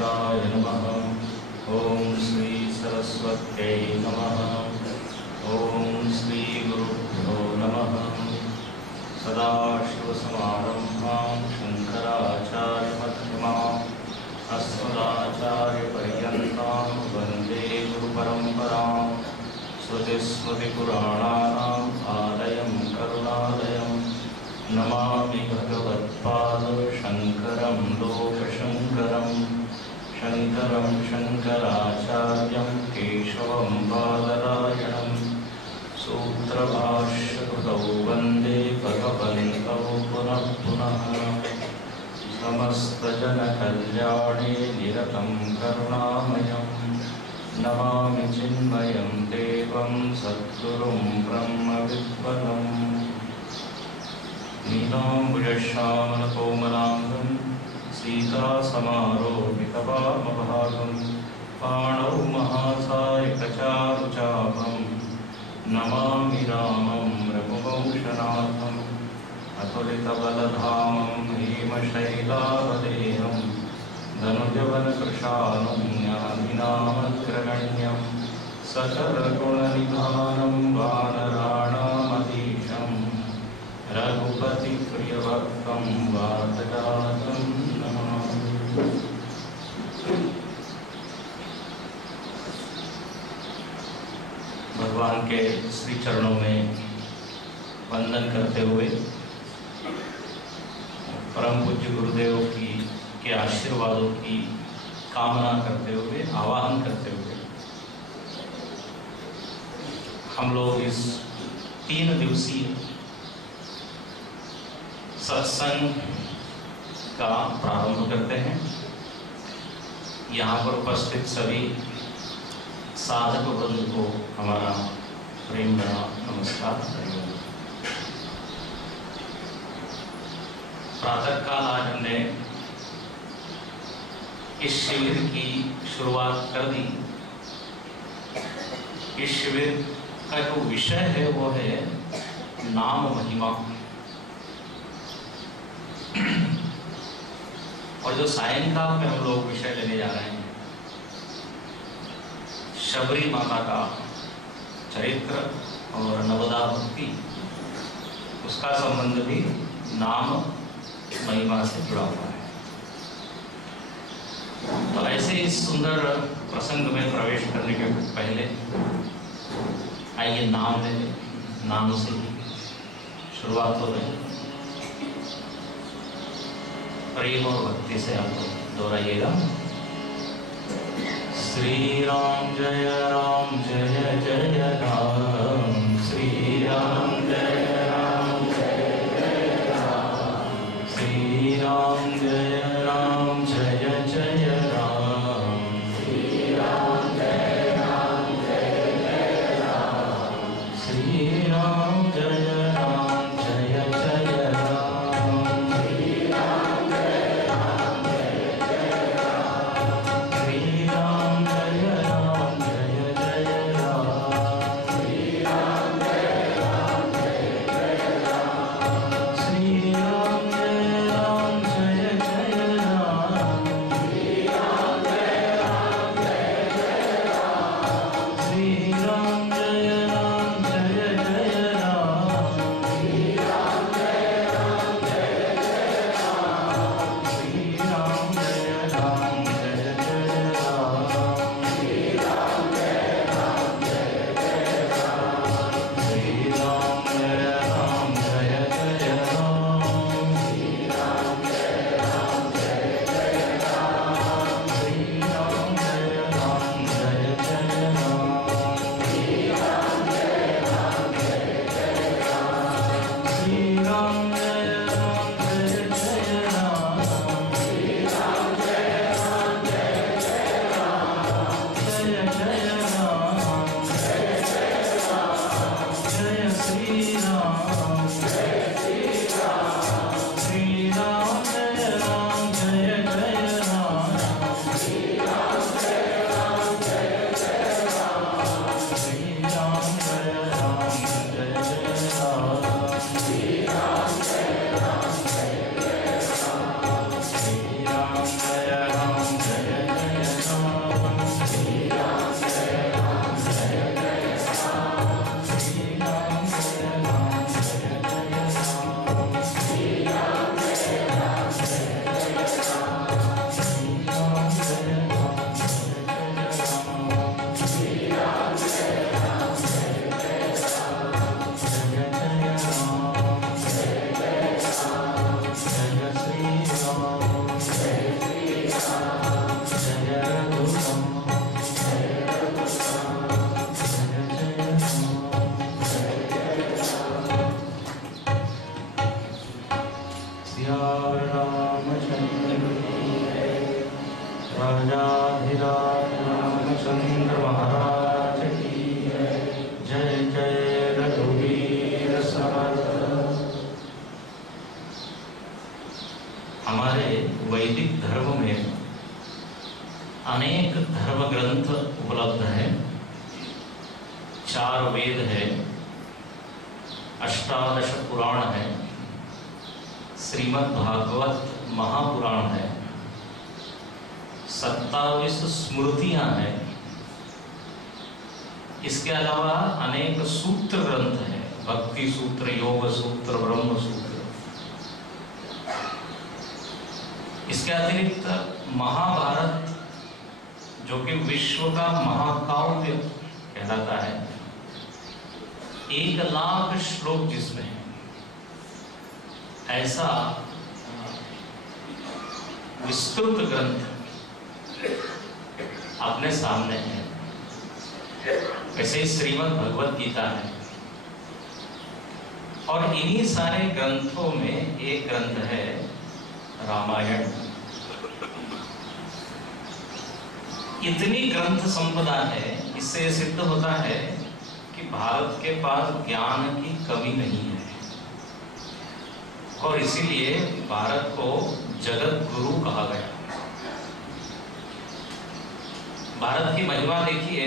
गणेशाय नमः। ओम श्री सरस्वत्यै नमः। ओम श्री गुरुभ्यो नमः। सदाशिवसमारम्भां शङ्कराचार्यमध्यमाम् अस्मदाचार्यपर्यन्तां वन्दे गुरुपरम्पराम्। श्रुतिस्मृतिपुराणानाम् आलयं करुणालयं नमामि भगवत्पादशङ्करं लोकशङ्करं। शङ्करं शङ्कराचार्यं केशवं बादरायणं सूत्रभाष्यकृतौ वन्दे भगवन्तौ पुनः पुनः। समस्तजनकल्याणे निरतं करुणामयं नमामि चिन्मयं देवं सद्गुरुं ब्रह्मविद्वरम्। नीलाम्बुजश्यामलकोमलाङ्गं सीतासमारोपितवामभागं पाणौ महासायकचारुचापं नमामि रामं रघुवंशनाथम्। अतुलितबलधामं भीमशैलावदेहं धनुजवनकृशानं ज्ञानिनामग्रगण्यं सकलगुणनिधानं वानराणामधीशं रघुपतिप्रियभक्तं वातजातं नमामि। भगवान के श्री चरणों में वंदन करते हुए परम पूज्य गुरुदेव के आशीर्वादों की कामना करते हुए, आवाहन करते हुए हम लोग इस 3 दिवसीय सत्संग का प्रारंभ करते हैं। यहाँ पर उपस्थित सभी साधक वृंद को हमारा प्रेम भरा नमस्कार। प्रातः काल आज हमने इस शिविर की शुरुआत कर दी। इस शिविर का जो विषय है वो है नाम महिमा। और जो सायंकाल में हम लोग विषय लेने जा रहे हैं शबरी माता का चरित्र और नवदा भक्ति, उसका संबंध भी नाम महिमा से जुड़ा हुआ है। तो ऐसे इस सुंदर प्रसंग में प्रवेश करने के पहले आइए नाम ले लें। नाम से ही शुरुआत हो रही है। प्रेम और भक्ति से आप दोहराइएगा। श्री राम जय जय राम। श्री राम जय श्री राम जय जय राम। श्री राम जय राम। श्री राम जय जय राम। श्री राम जय श्री राम जय जय राम। श्री राम जय सियावर रामचंद्र राजाधिराज रामचंद्र महाराज की जय जय रघुवीर समर्थ। हमारे वैदिक धर्म में अनेक धर्म ग्रंथ उपलब्ध हैं। 4 वेद है, 18 पुराण है, श्रीमद् भागवत महापुराण है, 27 स्मृतियां हैं। इसके अलावा अनेक सूत्र ग्रंथ हैं, भक्ति सूत्र, योग सूत्र, ब्रह्म सूत्र। इसके अतिरिक्त महाभारत, जो कि विश्व का महाकाव्य कहलाता है, 1 लाख श्लोक जिसमें है, ऐसा विस्तृत ग्रंथ अपने सामने है। वैसे श्रीमद् भगवत गीता है, और इन्हीं सारे ग्रंथों में एक ग्रंथ है रामायण। इतनी ग्रंथ संपदा है, इससे सिद्ध होता है कि भारत के पास ज्ञान की कमी नहीं है, और इसीलिए भारत को जगत गुरु कहा गया। भारत की महिमा देखिए,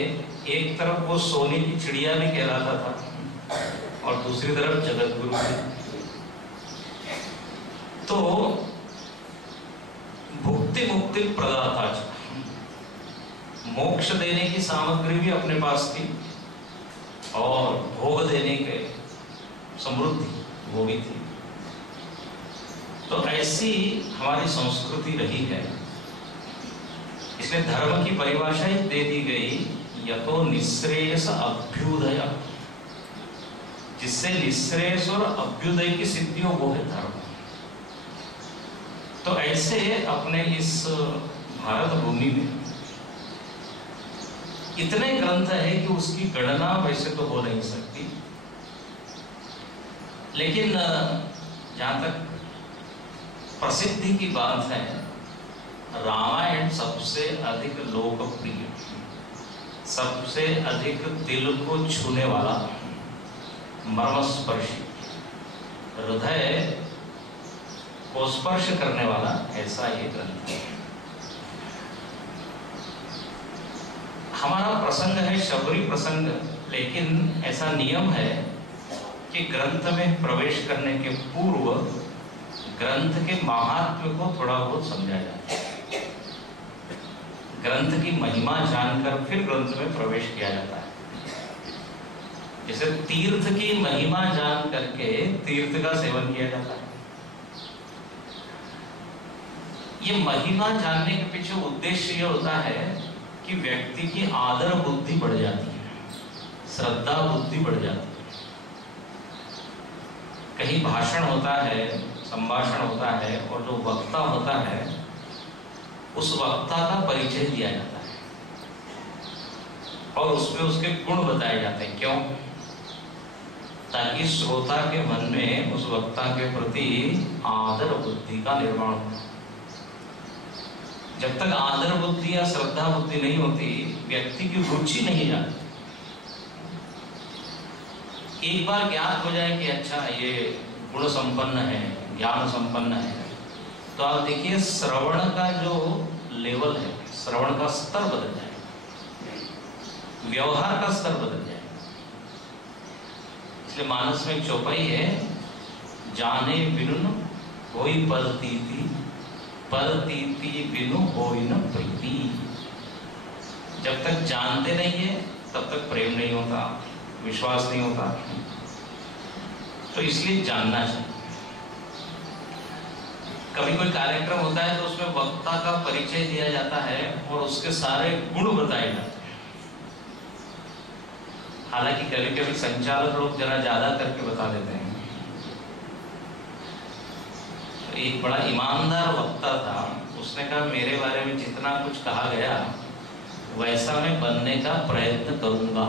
एक तरफ वो सोने की चिड़िया भी कहलाता था और दूसरी तरफ जगत गुरु भी। तो भुक्ति मुक्ति प्रदाता, मोक्ष देने की सामग्री भी अपने पास थी और भोग देने के समृद्धि वो भी थी। तो ऐसी हमारी संस्कृति रही है। इसलिए धर्म की परिभाषा ही दे दी गई, यतो निःश्रेयस अभ्युदय, जिससे निःश्रेयस और अभ्युदय की सिद्धि हो, वो है धर्म। तो ऐसे अपने इस भारत भूमि में इतने ग्रंथ है कि उसकी गणना वैसे तो हो नहीं सकती, लेकिन जहां तक प्रसिद्धि की बात है, रामायण सबसे अधिक लोकप्रिय, सबसे अधिक दिल को छूने वाला, मर्मस्पर्शी, हृदय को स्पर्श करने वाला ऐसा ये ग्रंथ है। हमारा प्रसंग है शबरी प्रसंग, लेकिन ऐसा नियम है कि ग्रंथ में प्रवेश करने के पूर्व ग्रंथ के महात्म्य को थोड़ा बहुत समझा जाता है। ग्रंथ की महिमा जानकर फिर ग्रंथ में प्रवेश किया जाता है। जैसे तीर्थ की महिमा जान करके तीर्थ का सेवन किया जाता है। ये महिमा जानने के पीछे उद्देश्य ये होता है कि व्यक्ति की आदर बुद्धि बढ़ जाती है, श्रद्धा बुद्धि बढ़ जाती है। कहीं भाषण होता है, संभाषण होता है, और जो वक्ता होता है उस वक्ता का परिचय दिया जाता है और उसमें उसके गुण बताए जाते हैं। क्यों? ताकि श्रोता के मन में उस वक्ता के प्रति आदर बुद्धि का निर्माण हो। जब तक आदर बुद्धि या श्रद्धा बुद्धि नहीं होती, व्यक्ति की रुचि नहीं जाती। एक बार ज्ञात हो जाए कि अच्छा ये गुण संपन्न है, ज्ञान संपन्न है, तो आप देखिए श्रवण का जो लेवल है, श्रवण का स्तर बदल जाए, व्यवहार का स्तर बदल जाए। इसलिए मानस में एक चौपाई है, जाने बिनु होई परतीति, परतीति बिनु होई न प्रीति। जब तक जानते नहीं है तब तक प्रेम नहीं होता, विश्वास नहीं होता। तो इसलिए जानना चाहिए। कभी कोई कार्यक्रम होता है तो उसमें वक्ता का परिचय दिया जाता है और उसके सारे गुण बताए जाते हैं। हालांकि कभी कभी संचालक लोग जरा ज्यादा करके बता देते हैं। तो एक बड़ा ईमानदार वक्ता था, उसने कहा मेरे बारे में जितना कुछ कहा गया वैसा मैं बनने का प्रयत्न करूंगा।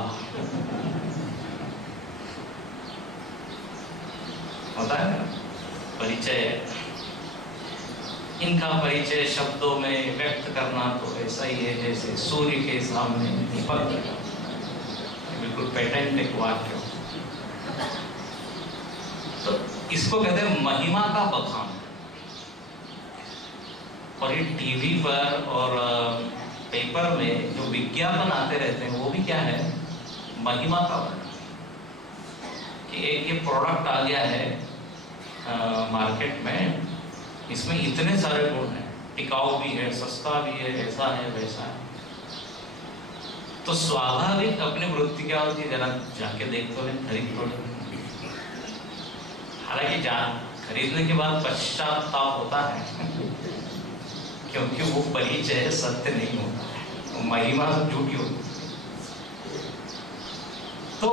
होता है ना परिचय। इनका परिचय शब्दों में व्यक्त करना तो ऐसा ही है जैसे सूर्य के सामने दीपक जला, बिल्कुल पेटेंट एक वाक्य। तो इसको कहते हैं महिमा का बखान। और ये टीवी पर और पेपर में जो विज्ञापन आते रहते हैं वो भी क्या है, महिमा का वर्णन। कि एक ये प्रोडक्ट आ गया है मार्केट में, इसमें इतने सारे गुण हैं, टिकाऊ भी है, सस्ता भी है, ऐसा है वैसा है। तो स्वाभाविक अपनी वृत्ति क्या होती है, जरा जाके देख तो नहीं, खरीद लो। हालांकि खरीदने के बाद पश्चाताप होता है क्योंकि वो परिचय सत्य नहीं होता है, वो महिमा झूठी होती है। तो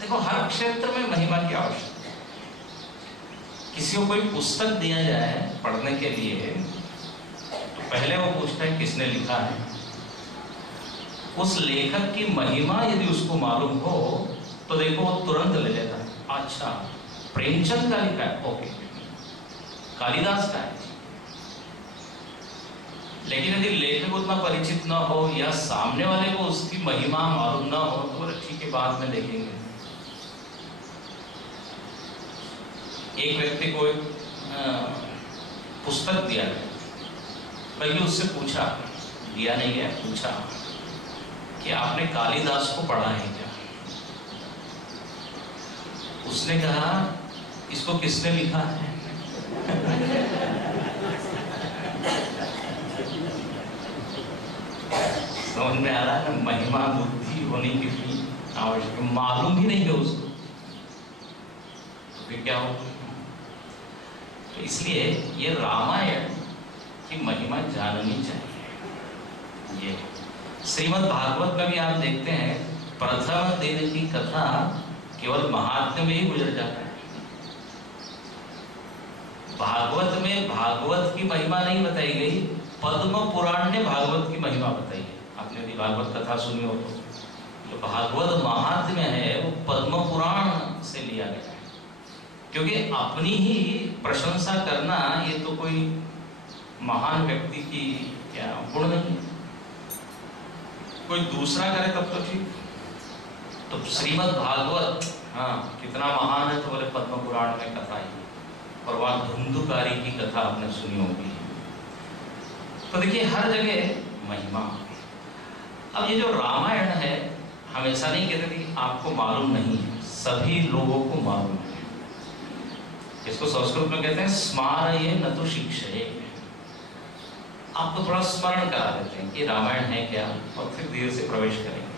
देखो हर क्षेत्र में महिमा की आवश्यकता। किसी को कोई पुस्तक दिया जाए पढ़ने के लिए तो पहले वो पूछता है किसने लिखा है। उस लेखक की महिमा यदि उसको मालूम हो तो देखो वो तुरंत ले लेता है, अच्छा प्रेमचंद का लिखा है, ओके, कालिदास का है। लेकिन यदि लेखक उतना परिचित ना हो या सामने वाले को उसकी महिमा मालूम ना हो तो ठीक है बाद में देखेंगे। एक व्यक्ति को एक पुस्तक दिया गया, पहले उससे पूछा, दिया नहीं गया, पूछा कि आपने कालिदास को पढ़ा है क्या? उसने कहा इसको किसने लिखा है? समझ में आ रहा है ना, महिमा बुद्धि होने की आवश्यक, मालूम ही नहीं है उसको तो फिर क्या हो। तो इसलिए ये रामायण की महिमा जाननी चाहिए। ये श्रीमद् भागवत में भी आप देखते हैं प्रथम दिन की कथा केवल महात्म्य में ही गुजर जाता है। भागवत में भागवत की महिमा नहीं बताई गई, पद्म पुराण ने भागवत की महिमा बताई है। आपने यदि भागवत कथा सुनी हो तो जो भागवत महात्म्य है वो पद्म पुराण से लिया गया है। क्योंकि अपनी ही प्रशंसा करना ये तो कोई महान व्यक्ति की क्या गुण नहीं है, कोई दूसरा करे तब तो ठीक। तो श्रीमद् भागवत हाँ कितना महान है, तो बोले पद्म पुराण में कथा ही, और वहां धुंधुकारी की कथा आपने सुनी होगी। तो देखिए हर जगह महिमा। अब ये जो रामायण है, हम ऐसा नहीं कहते कि आपको मालूम नहीं है, सभी लोगों को मालूम है। इसको संस्कृत में कहते हैं स्मारये न तो शिक्षये। आपको थोड़ा स्मरण करा देते हैं कि रामायण है क्या, और फिर धीरे से प्रवेश करेंगे।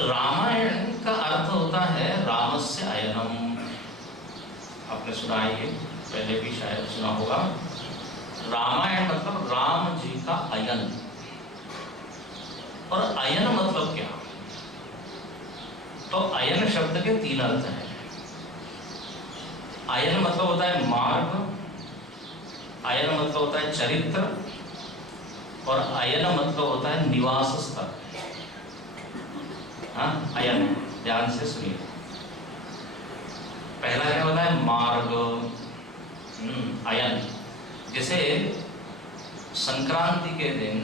रामायण का अर्थ होता है रामस्य अयनम। आपने सुना है, पहले भी शायद सुना होगा। रामायण मतलब राम जी का अयन। और अयन मतलब क्या? तो अयन शब्द के तीन अर्थ हैं। अयन मतलब होता है मार्ग, अयन मतलब होता है चरित्र, और अयन मतलब होता है निवास स्थल। हाँ अयन, ध्यान से सुनिए। पहला क्या होता है? मार्ग। अयन, जैसे संक्रांति के दिन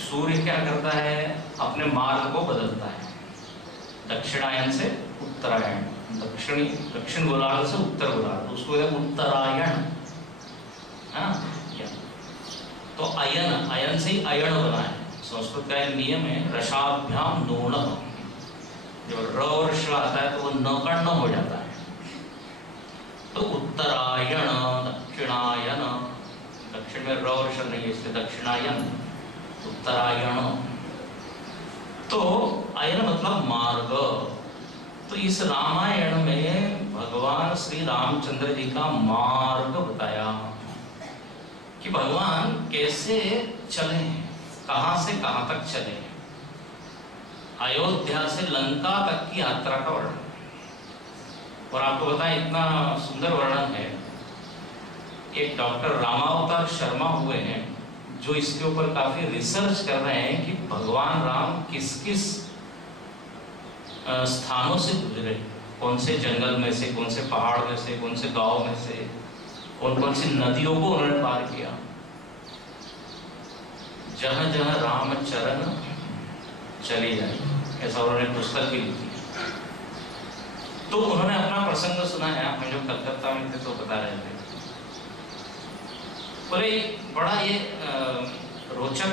सूर्य क्या करता है? अपने मार्ग को बदलता है, दक्षिणायन से उत्तरायण, दक्षिण गोलार्ध से उत्तर गोलार्ध, उसको कहते हैं उत्तरायण। तो अयन, अयन से ही अयण बना है। संस्कृत का एक नियम है, रसाभ्याम नोण। जब र और श आता है तो वो न का न हो जाता है। तो उत्तरायण, दक्षिणायन, दक्षिण में र और श नहीं है इसलिए दक्षिणायन, उत्तरायण। तो अयन मतलब मार्ग। तो इस रामायण में भगवान श्री रामचंद्र जी का मार्ग बताया कि भगवान कैसे चले, कहां से कहां तक चले। अयोध्या से लंका तक की यात्रा का वर्णन। और आपको बताएं इतना सुंदर वर्णन है, एक डॉक्टर रामावतार शर्मा हुए हैं जो इसके ऊपर काफी रिसर्च कर रहे हैं कि भगवान राम किस किस स्थानों से गुजरे, कौन से जंगल में से, कौन से पहाड़ में से, कौन से गांव में से, कौन कौन सी नदियों को उन्होंने पार किया। जहां जहां राम चरण चली जाए, ऐसा उन्होंने पुस्तक भी लिखी। तो उन्होंने अपना प्रसंग सुनाया। हम जो कलकत्ता में थे तो बता रहे थे, बोले बड़ा ये रोचक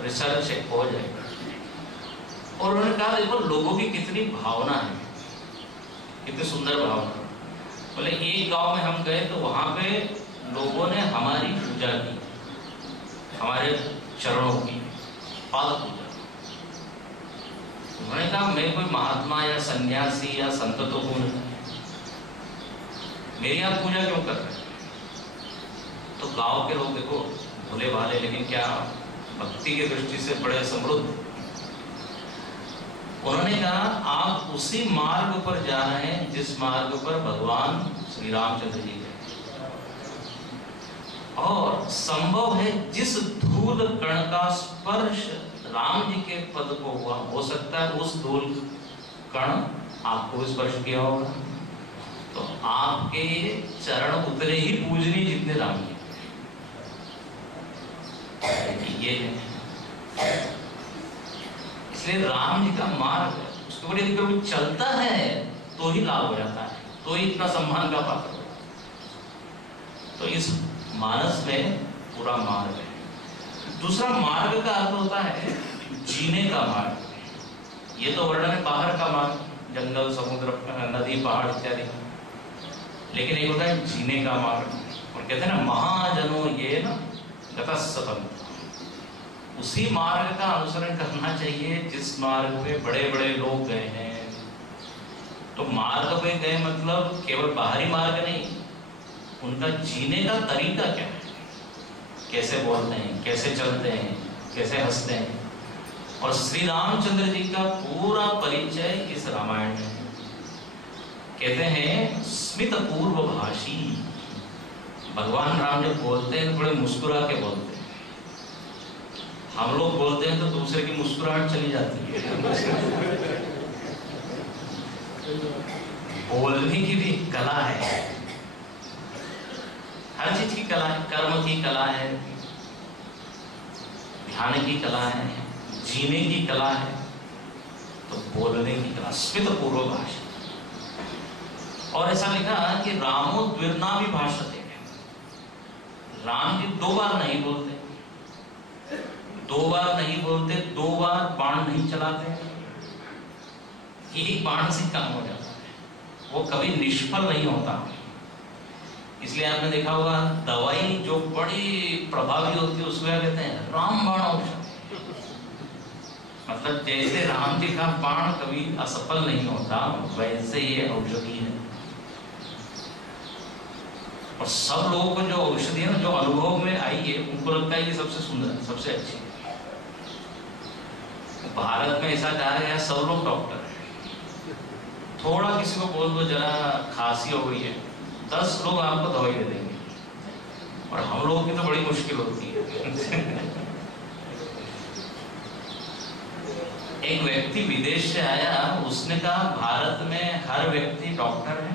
रिसर्च एक हो जाए। और उन्होंने कहा देखो लोगों की कितनी भावना है, कितनी सुंदर भावना। बोले एक गांव में हम गए तो वहां पे लोगों ने हमारी पूजा की, हमारे चरणों की पाद पूजा। उन्होंने कहा मैं कोई महात्मा या सन्यासी या संत तो हूं नहीं, मेरी आप पूजा क्यों कर रहे हैं? तो गांव के लोग देखो भोले भाले, लेकिन क्या भक्ति की दृष्टि से बड़े समृद्ध। उन्होंने कहा आप उसी मार्ग पर जा रहे हैं जिस मार्ग पर भगवान श्री रामचंद्र जी गए, और संभव है जिस धूल कण का स्पर्श राम जी के पद को हुआ, हो सकता है उस धूल कण आपको भी स्पर्श किया होगा। तो आपके चरण उतने ही पूजनीय जितने राम जी। ये है इसलिए राम जी का मार्ग उसके ऊपर यदि कोई चलता है तो ही लाभ हो जाता है, तो ही इतना सम्मान का पात्र होता है। तो इस मानस में पूरा मार्ग है। दूसरा मार्ग का अर्थ होता है जीने का मार्ग। ये तो वर्णन है बाहर का मार्ग, जंगल समुद्र नदी पहाड़ इत्यादि, लेकिन एक होता है जीने का मार्ग। और कहते हैं ना महाजनों ये ना गतस्सतम, उसी मार्ग का अनुसरण करना चाहिए जिस मार्ग पे बड़े बड़े लोग गए हैं। तो मार्ग पे गए मतलब केवल बाहरी मार्ग नहीं, उनका जीने का तरीका क्या है, कैसे बोलते हैं, कैसे चलते हैं, कैसे हंसते हैं। और श्री रामचंद्र जी का पूरा परिचय इस रामायण में है। कहते हैं स्मित पूर्व भाषी, भगवान राम जब बोलते हैं तो बड़े मुस्कुरा के बोलते हैं। हम लोग बोलते हैं तो दूसरे की मुस्कुराहट चली जाती है। बोलने की भी कला है, हर चीज की कला है, कर्म की कला है, ध्यान की कला है, जीने की कला है, तो बोलने की कला स्मित पूर्व भाषा। और ऐसा लिखा कि रामो द्विर्ना भी भाषते, राम जी दो बार नहीं बोलते, दो बार नहीं बोलते, दो बार बाण नहीं चलाते, एक बाण से काम हो जाता है, वो कभी निष्फल नहीं होता। इसलिए आपने देखा होगा दवाई जो बड़ी प्रभावी होती है उसको क्या कहते हैं, रामबाण औषधि। मतलब जैसे राम जी का बाण कभी असफल नहीं होता, वैसे ये औषधि है। और सब लोगों को जो औषधि है ना, जो अनुभव में आई है, उनको लगता है ये सबसे सुंदर, सबसे अच्छी। भारत में ऐसा कहा गया सब लोग डॉक्टर हैं। थोड़ा किसी को बोल दो जरा खांसी हो गई है, 10 लोग आपको दवाई दे देंगे। और हम लोगों की तो बड़ी मुश्किल होती है। एक व्यक्ति विदेश से आया, उसने कहा भारत में हर व्यक्ति डॉक्टर है,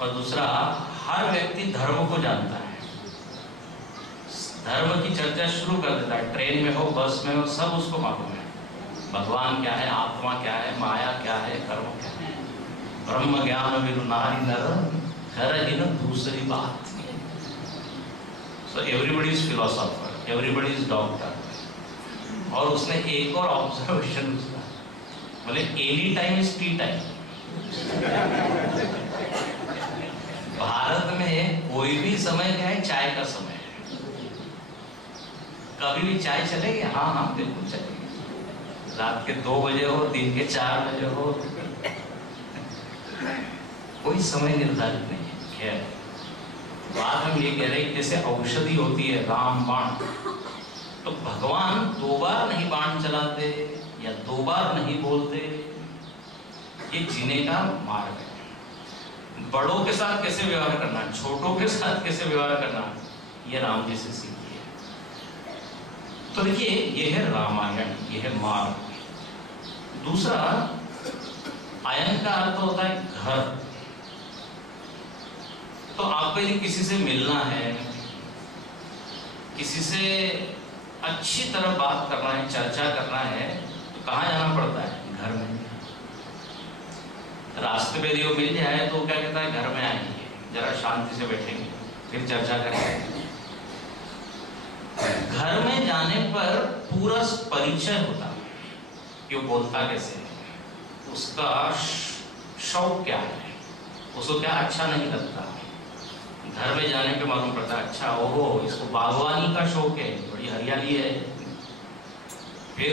और दूसरा हर व्यक्ति धर्म को जानता है, धर्म की चर्चा शुरू कर देता है। ट्रेन में हो, बस में हो, सब उसको मालूम है भगवान क्या है, आत्मा क्या है, माया क्या है, कर्म क्या है। ब्रह्म ज्ञान विदु नारी नर करहि न दूसरी बात। So everybody is philosopher, everybody is doctor. और उसने एक और ऑब्जर्वेशन उसका, बोले any time is T time. Bharat में कोई भी समय क्या है, चाय का समय है। कभी भी चाय चलेगी? हाँ हाँ बिल्कुल चलेगी। रात के 2 बजे हो, दिन के 4 बजे हो, कोई समय निर्धारित नहीं है। खैर बात हम ये कह रहे हैं जैसे औषधि होती है राम बाण, तो भगवान 2 बार नहीं बाण चलाते या 2 बार नहीं बोलते। ये जीने का मार्ग है। बड़ों के साथ कैसे व्यवहार करना, छोटों के साथ कैसे व्यवहार करना, ये राम जी से सीखिए। तो देखिए ये है रामायण, ये है मार्ग। दूसरा अयन का अर्थ होता है घर। तो आपको यदि किसी से मिलना है, किसी से अच्छी तरह बात करना है, चर्चा करना है, तो कहाँ जाना पड़ता है? घर में। रास्ते पे यदि वो मिल जाए तो क्या कहता है, घर में आएंगे, जरा शांति से बैठेंगे, फिर चर्चा करेंगे। घर में जाने पर पूरा परिचय होता है कि वो बोलता कैसे है, उसका शौक क्या है, उसको क्या अच्छा नहीं लगता। घर में जाने पे मालूम पड़ता है, अच्छा ओहो इसको बागवानी का शौक है, बड़ी हरियाली है। फिर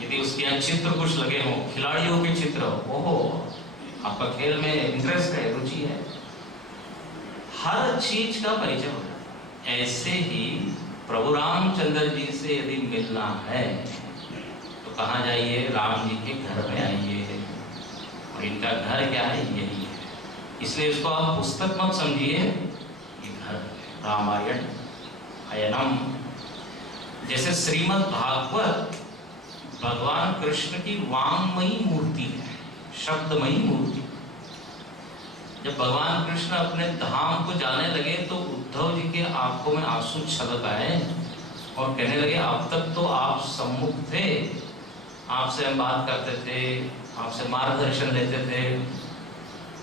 यदि उसके यहाँ चित्र कुछ लगे हों, खिलाड़ियों के चित्र, ओहो आपका खेल में इंटरेस्ट है, रुचि है, हर चीज का परिचय हो जाता है। ऐसे ही प्रभु रामचंद्र जी से यदि मिलना है तो कहाँ जाइए? राम जी के घर में आइए। और इनका घर क्या है? यही है। इसलिए इसको आप पुस्तक मत समझिए, ये घर रामायण अयनम। जैसे श्रीमद् भागवत भगवान कृष्ण की वांगमयी मूर्ति है, शब्दमयी मूर्ति। जब भगवान कृष्ण अपने धाम को जाने लगे तो उद्धव जी के आंखों में आंसू छलक आए और कहने लगे, अब तक तो आप सम्मुख थे, आपसे हम बात करते थे, आपसे मार्गदर्शन लेते थे,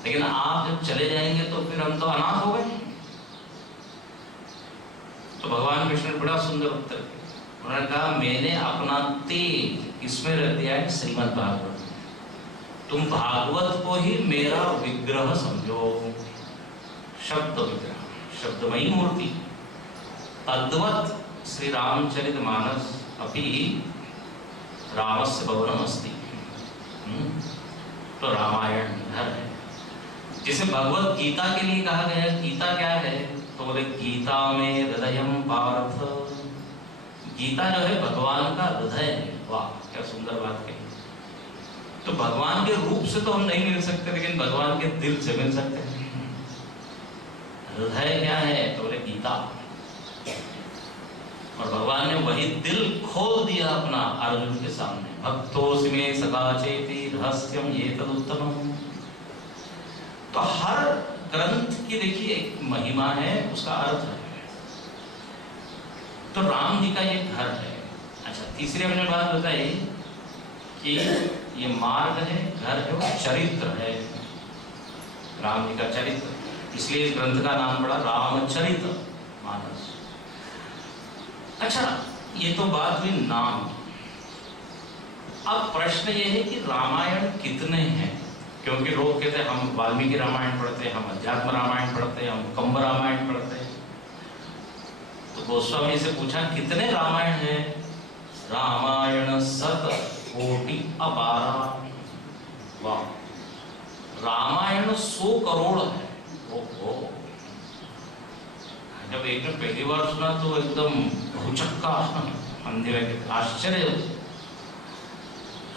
लेकिन आप जब चले जाएंगे तो फिर हम तो अनाथ हो गए। तो भगवान कृष्ण ने बड़ा सुंदर उत्तर दिया। उन्होंने कहा, मैंने अपना तेज इसमें रख दिया है श्रीमद् भागवत। तुम भागवत को ही मेरा विग्रह समझो, शब्द विग्रह, शब्दमयी मूर्ति। तद्वत श्री रामचरितमानस अपि रामस्य भवनम अस्ति। तो रामायण घर है। जिसे भगवत गीता के लिए कहा गया है, गीता क्या है? तो बोले, गीता में हृदयम पार्थ। गीता जो है भगवान का हृदय है। वाह क्या सुंदर बात कही। तो भगवान के रूप से तो हम नहीं मिल सकते, लेकिन भगवान के दिल से मिल सकते हैं। हृदय क्या है? तो बोले गीता। और भगवान ने वही दिल खोल दिया अपना अर्जुन के सामने। भक्तोऽसि मे सखा चेति रहस्यम ये तदुत्तमम्। तो हर ग्रंथ की देखिए एक महिमा है, उसका अर्थ है। तो राम जी का ये घर है। अच्छा, तीसरी हमने बात बताई कि ये मार्ग है, घर है, वो चरित्र है, राम जी का चरित्र। इसलिए इस ग्रंथ का नाम पड़ा रामचरित मानस। अच्छा, ये तो बात हुई नाम। अब प्रश्न ये है कि रामायण कितने हैं? क्योंकि लोग कहते हैं हम वाल्मीकि रामायण पढ़ते हैं, हम अध्यात्म रामायण पढ़ते हैं, हम कंब रामायण पढ़ते हैं। तो गोस्वामी से पूछा, कितने रामायण हैं? रामायण सत कोटि अपारा। वाह, रामायण 100 करोड़ है। ओहो, जब एक ने पहली बार सुना तो एकदम भौचक्का अंधे आश्चर्य।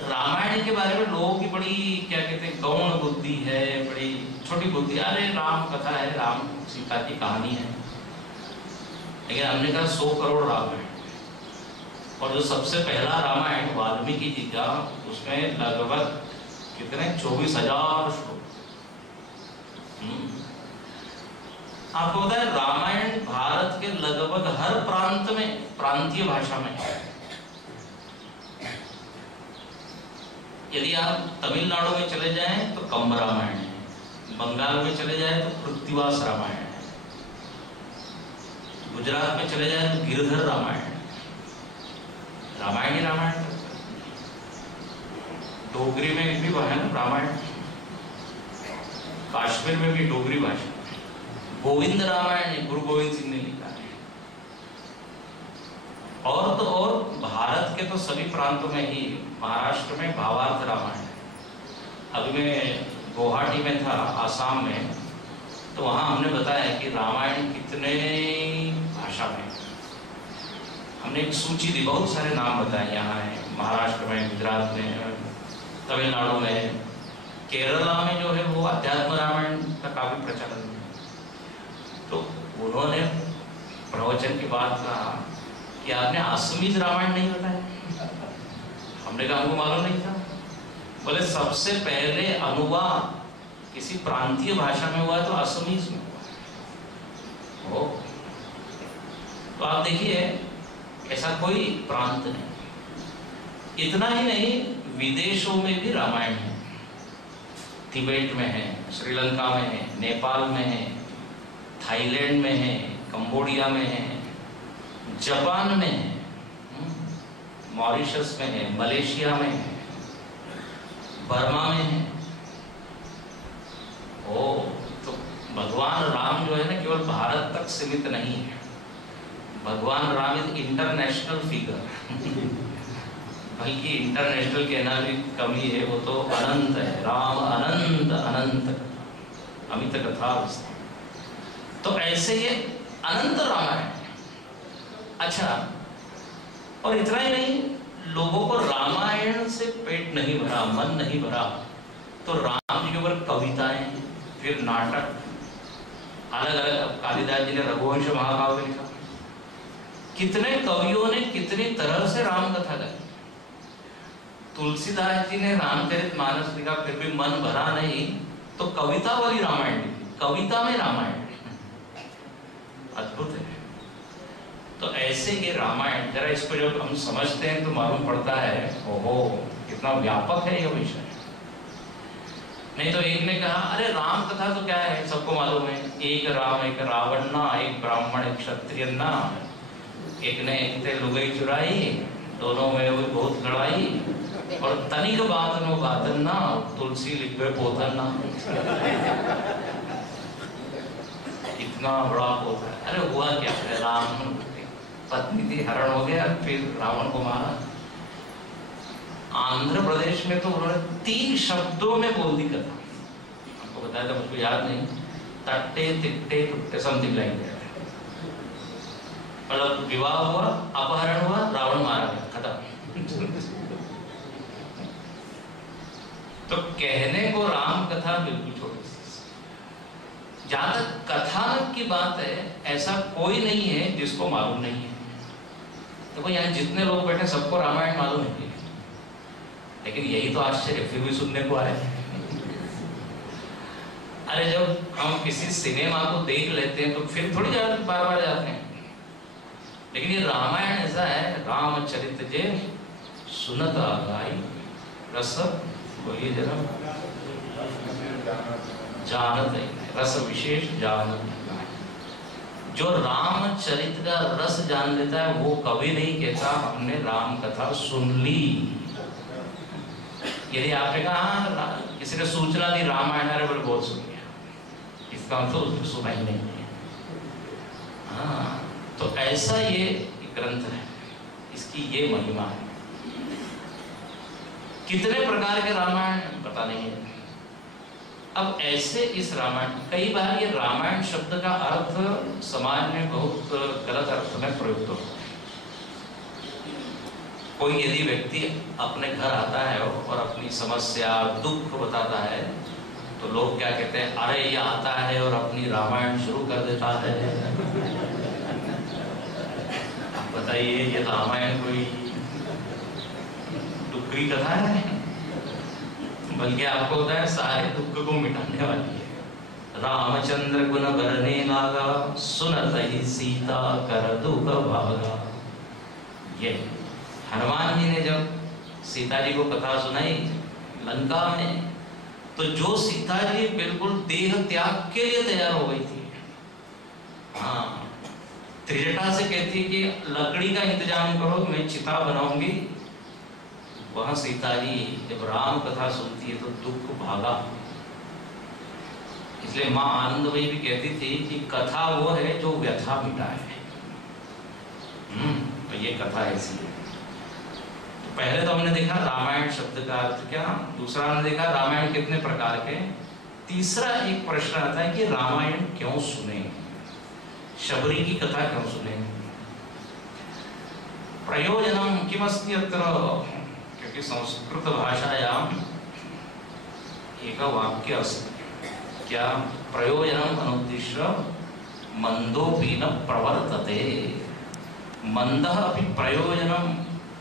रामायण के बारे में लोगों की बड़ी क्या कहते हैं, गौण बुद्धि है, बड़ी छोटी बुद्धि। अरे राम कथा है, राम सीता की कहानी है। लेकिन हमने कहा 100 करोड़ रामायण। और जो सबसे पहला रामायण वाल्मीकि जी का, उसमें लगभग कितने 24,000 श्लोक। आपको पता है रामायण भारत के लगभग हर प्रांत में, प्रांतीय भाषा में है। यदि आप तमिलनाडु में चले जाएं तो कंब रामायण है, बंगाल में चले जाएं तो कृत्तिवास रामायण है, गुजरात में चले जाएं तो गिरधर रामायण है। रामायण ही रामायण। डोगरी में भी है ना रामायण, काश्मीर में भी डोगरी भाषा। गोविंद रामायण गुरु गोविंद सिंह ने लिखा है। और तो और भारत के तो सभी प्रांतों में ही, महाराष्ट्र में भावार्थ रामायण है। अभी मैं गुवाहाटी में था, आसाम में, तो वहाँ हमने बताया कि रामायण कितने भाषा में। हमने एक सूची दी, बहुत सारे नाम बताए। यहाँ है महाराष्ट्र में, गुजरात में, तमिलनाडु में, केरला में जो है वो अध्यात्म रामायण का काफी प्रचलन है। तो उन्होंने प्रवचन के बाद कहा कि आपने असमीज रामायण नहीं बताया। हमने कहा हमको मालूम नहीं था। बोले सबसे पहले अनुवाद किसी प्रांतीय भाषा में हुआ तो असमीज में हुआ। हो। तो आप देखिए ऐसा कोई प्रांत नहीं। इतना ही नहीं, विदेशों में भी रामायण है। तिब्बत में है, श्रीलंका में है, नेपाल में है, थाईलैंड में है, कंबोडिया में है, जापान में है, मॉरिशस में है, मलेशिया में है, बर्मा में है। ओ, तो भगवान राम जो है ना केवल भारत तक सीमित नहीं है। भगवान राम इज इंटरनेशनल फिगर बल्कि इंटरनेशनल कहना भी कमी है, वो तो अनंत है। राम अनंत अनंत अमित कथा। तो ऐसे ये अनंत रामायण। अच्छा, और इतना ही नहीं, लोगों को रामायण से पेट नहीं भरा, मन नहीं भरा, तो राम जी के ऊपर कविताएं, फिर नाटक, अलग अलग। कालिदास जी ने रघुवंश महाकाव्य लिखा। कितने कवियों ने कितनी तरह से राम कथा गाई। तुलसीदास जी ने रामचरितमानस लिखा, फिर भी मन भरा नहीं, तो कविता वाली रामायण लिखी, कविता में रामायण। अद्भुत है। तो ऐसे ये रामायण, जरा इसको जब हम समझते हैं तो मालूम पड़ता है ओहो कितना व्यापक है यह विषय। नहीं तो एक ने कहा अरे राम कथा तो क्या है, सबको मालूम है, एक राम एक रावण ना, एक ब्राह्मण एक क्षत्रिय ना, एक ने एक ते लुगाई चुराई, दोनों में हुई बहुत लड़ाई, और तनिक बात नो बातन ना, तुलसी लिखवे पोतन ना। इतना बड़ा पोता है। अरे हुआ क्या है, राम पत्नी थी, हरण हो गया, फिर रावण को मारा। आंध्र प्रदेश में तो उन्होंने 3 शब्दों में बोल दी कथा। आपको बताया था, मुझको याद नहीं, तट्टे तिट्टे टुट्टे समथिंग लाइक दैट। मतलब विवाह हुआ, अपहरण हुआ, रावण मारा गया, खत्म। तो कहने को राम कथा बिल्कुल छोटी सी। जहां तक कथानक की बात है, ऐसा कोई नहीं है जिसको मालूम नहीं है। देखो यहाँ जितने लोग बैठे सबको रामायण मालूम है, लेकिन यही तो आश्चर्य, फिर भी सुनने को आए। अरे जब हम किसी सिनेमा को देख लेते हैं तो फिर थोड़ी बार बार जाते हैं, लेकिन ये रामायण ऐसा है, रामचरित जे सुनत आगाई रस, बोलिए जरा, जानत रस विशेष जानत। जो रामचरित का रस जान लेता है वो कभी नहीं कहता हमने राम कथा सुन ली। यदि आपने कहा किसी ने सूचना दी रामायण, अरे बोले बहुत सुन लिया, इसका मतलब सुना ही नहीं है। हाँ, तो ऐसा ये ग्रंथ है, इसकी ये महिमा है। कितने प्रकार के रामायण पता नहीं है। अब ऐसे इस रामायण, कई बार ये रामायण शब्द का अर्थ समाज में बहुत गलत अर्थ में प्रयुक्त होता है। कोई यदि व्यक्ति अपने घर आता है और अपनी समस्या दुख बताता है तो लोग क्या कहते हैं, अरे ये आता है और अपनी रामायण शुरू कर देता है। आप बताइए ये रामायण कोई दुखरी कथा है? बल्कि आपको होता है सारे दुख को मिटाने वाली है। रामचंद्र गुण बरने लागा, सुनत ही सीता कर दुख भागा। ये हनुमान जी ने जब सीता जी को कथा सुनाई लंका में, तो जो सीता जी बिल्कुल देह त्याग के लिए तैयार हो गई थी, हाँ, त्रिजटा से कहती कि लकड़ी का इंतजाम करो, मैं चिता बनाऊंगी। वहां सीता जी जब राम कथा सुनती है तो दुख भागा। इसलिए माँ आनंदमयी भी कहती थी कि कथा वो है जो व्यथा मिटाए। तो ये कथा ऐसी है। तो पहले तो हमने देखा रामायण शब्द का अर्थ क्या, दूसरा हमने देखा रामायण कितने प्रकार के, तीसरा एक प्रश्न आता है कि रामायण क्यों सुने, शबरी की कथा क्यों सुने। प्रयोजनम किमस्ति अत्र, क्योंकि संस्कृत भाषायाम एक वाक्य अस्ति, क्या प्रयोजनम अनुद्दिश्य मंदोपि न प्रवर्तते। मंदः अपि प्रयोजनम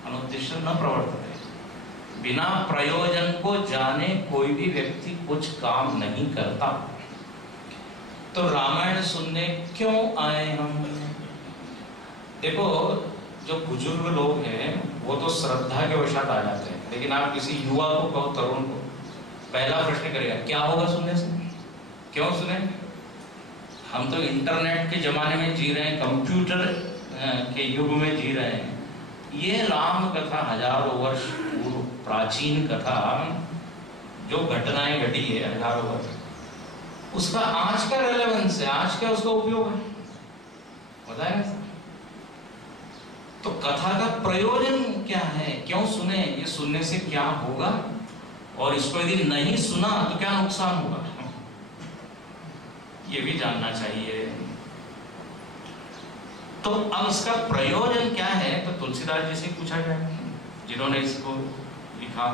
अनुद्दिश्य न प्रवर्तते। बिना प्रयोजन को जाने कोई भी व्यक्ति कुछ काम नहीं करता। तो रामायण सुनने क्यों आए हम? देखो, जो बुजुर्ग लोग हैं वो तो श्रद्धा के वशात आ जाते हैं, लेकिन आप किसी युवा को कहो, तरुण को, पहला प्रश्न करेगा क्या होगा सुनने से? क्यों सुने? हम तो इंटरनेट के जमाने में जी रहे हैं, कंप्यूटर के युग में जी रहे हैं। ये राम कथा हजारों वर्ष पूर्व प्राचीन कथा, जो घटनाएं घटी है हजारों वर्ष, उसका आज का रेलेवेंस है, आज का उसका उपयोग है, बताया। तो कथा का प्रयोजन क्या है, क्यों सुने, ये सुनने से क्या होगा, और इसको यदि नहीं सुना तो क्या नुकसान होगा, ये भी जानना चाहिए। तो अब इसका प्रयोजन क्या है, तो तुलसीदास जी से पूछा जाए, जिन्होंने इसको लिखा।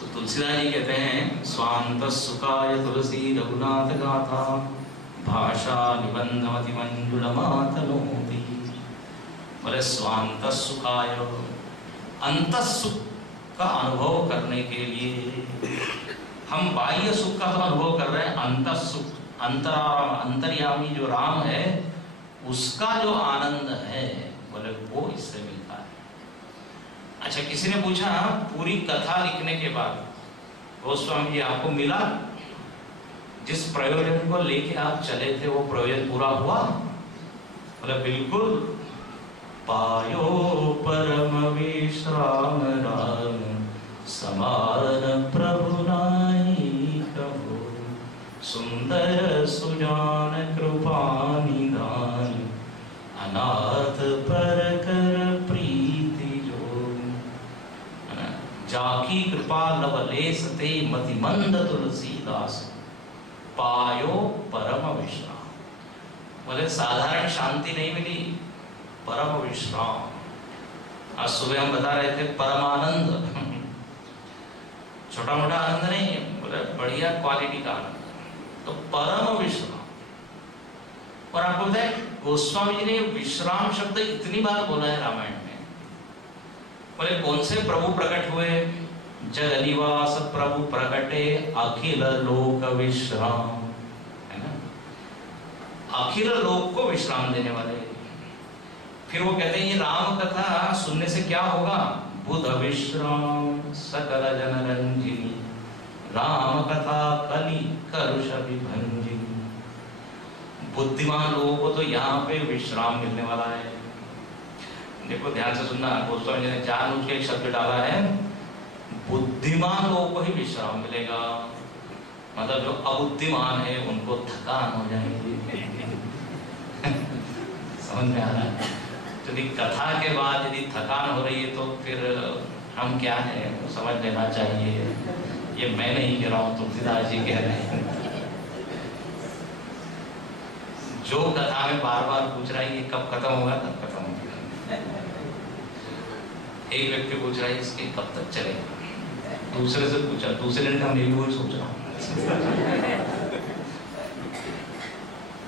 तो तुलसीदास जी कहते हैं, स्वांत सुखाय तुलसी रघुनाथ गाथा भाषा निबंधमति मंजुलमातनोति। बोले स्वांत सुखाय, अंत सुख का अनुभव करने के लिए, हम बाह्य सुख का तो अनुभव कर रहे हैं, अंत सुख, अंतराराम, अंतर्यामी जो राम है उसका जो आनंद है, बोले वो इससे मिलता है। अच्छा, किसी ने पूछा पूरी कथा लिखने के बाद गोस्वामी जी आपको मिला, जिस प्रयोजन को लेके आप चले थे वो प्रयोजन पूरा हुआ? बोले बिल्कुल। पायो परम विश्राम राम समान प्रभु नाई कहो, सुंदर सुजान कृपा निधान अनाथ पर कर प्रीति जो। जाकी कृपा लवलेस ते मति मंद तुलसीदास, पायो परम विश्राम। बोले साधारण शांति नहीं मिली, परम विश्राम। आज सुबह हम बता रहे थे परमानंद, छोटा मोटा आनंद नहीं है, बोले बढ़िया क्वालिटी का आनंद, तो परम विश्राम। और आपको बताए गोस्वामी जी ने विश्राम शब्द इतनी बार बोला है रामायण में। बोले कौन से प्रभु प्रकट हुए? जग निवास प्रभु प्रकटे अखिल लोक विश्राम, है ना, अखिल लोक को विश्राम देने वाले। फिर वो कहते हैं ये राम कथा सुनने से क्या होगा? बुध विश्राम सकल जन रंजिनी, राम कथा कलि करुष विभंजिनी। बुद्धिमान लोगों को तो यहाँ पे विश्राम मिलने वाला है। देखो ध्यान से सुनना, गोस्वामी जी ने जानबूझ के एक शब्द डाला है, बुद्धिमान लोगों को ही विश्राम मिलेगा। मतलब जो अबुद्धिमान है उनको थकान हो जाएगी। समझ में आ रहा है? यदि कथा के बाद यदि थकान हो रही है तो फिर हम क्या है समझ लेना चाहिए। ये मैं नहीं कह रहा हूँ, तुलसीदास जी कह रहे हैं। जो कथा में बार बार पूछ रहा है ये कब खत्म होगा, तब खत्म होगा। एक व्यक्ति पूछ रहा है इसके कब तक चलेगा, दूसरे से पूछा, दूसरे ने कहा मैं भी वही सोच रहा हूँ।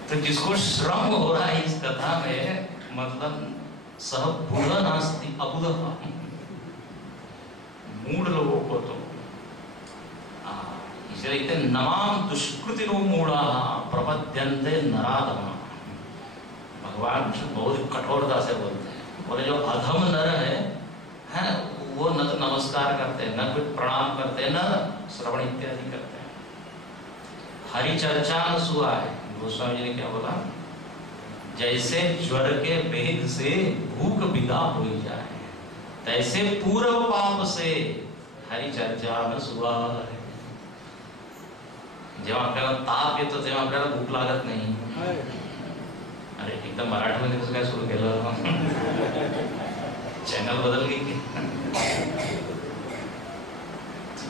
तो जिसको श्रम हो रहा है इस कथा में, मतलब सह बुध नास्ति अबुध, मूढ़ लोगों को तो इसलिए नमाम दुष्कृति नो मूढ़ा प्रपद्यन्ते नराधमा। भगवान बहुत कठोरता से बोलते हैं, बोले जो अधम नर है वो न तो नमस्कार करते हैं, न कुछ प्रणाम करते हैं, न श्रवण इत्यादि करते हैं। हरि चर्चा न सुआ है। गोस्वामी जी ने क्या बोला? जैसे ज्वर के वेग से भूख विदा हो जाए, तैसे पूर्व पाप से हरि चर्चा न सुआ है। जेव्हा आपल्याला ताप येतो तेव्हा आपल्याला भूक लागत नाही। अरे एकदम मराठीमध्ये कसं काय सुरू केलं? चैनल बदल गई।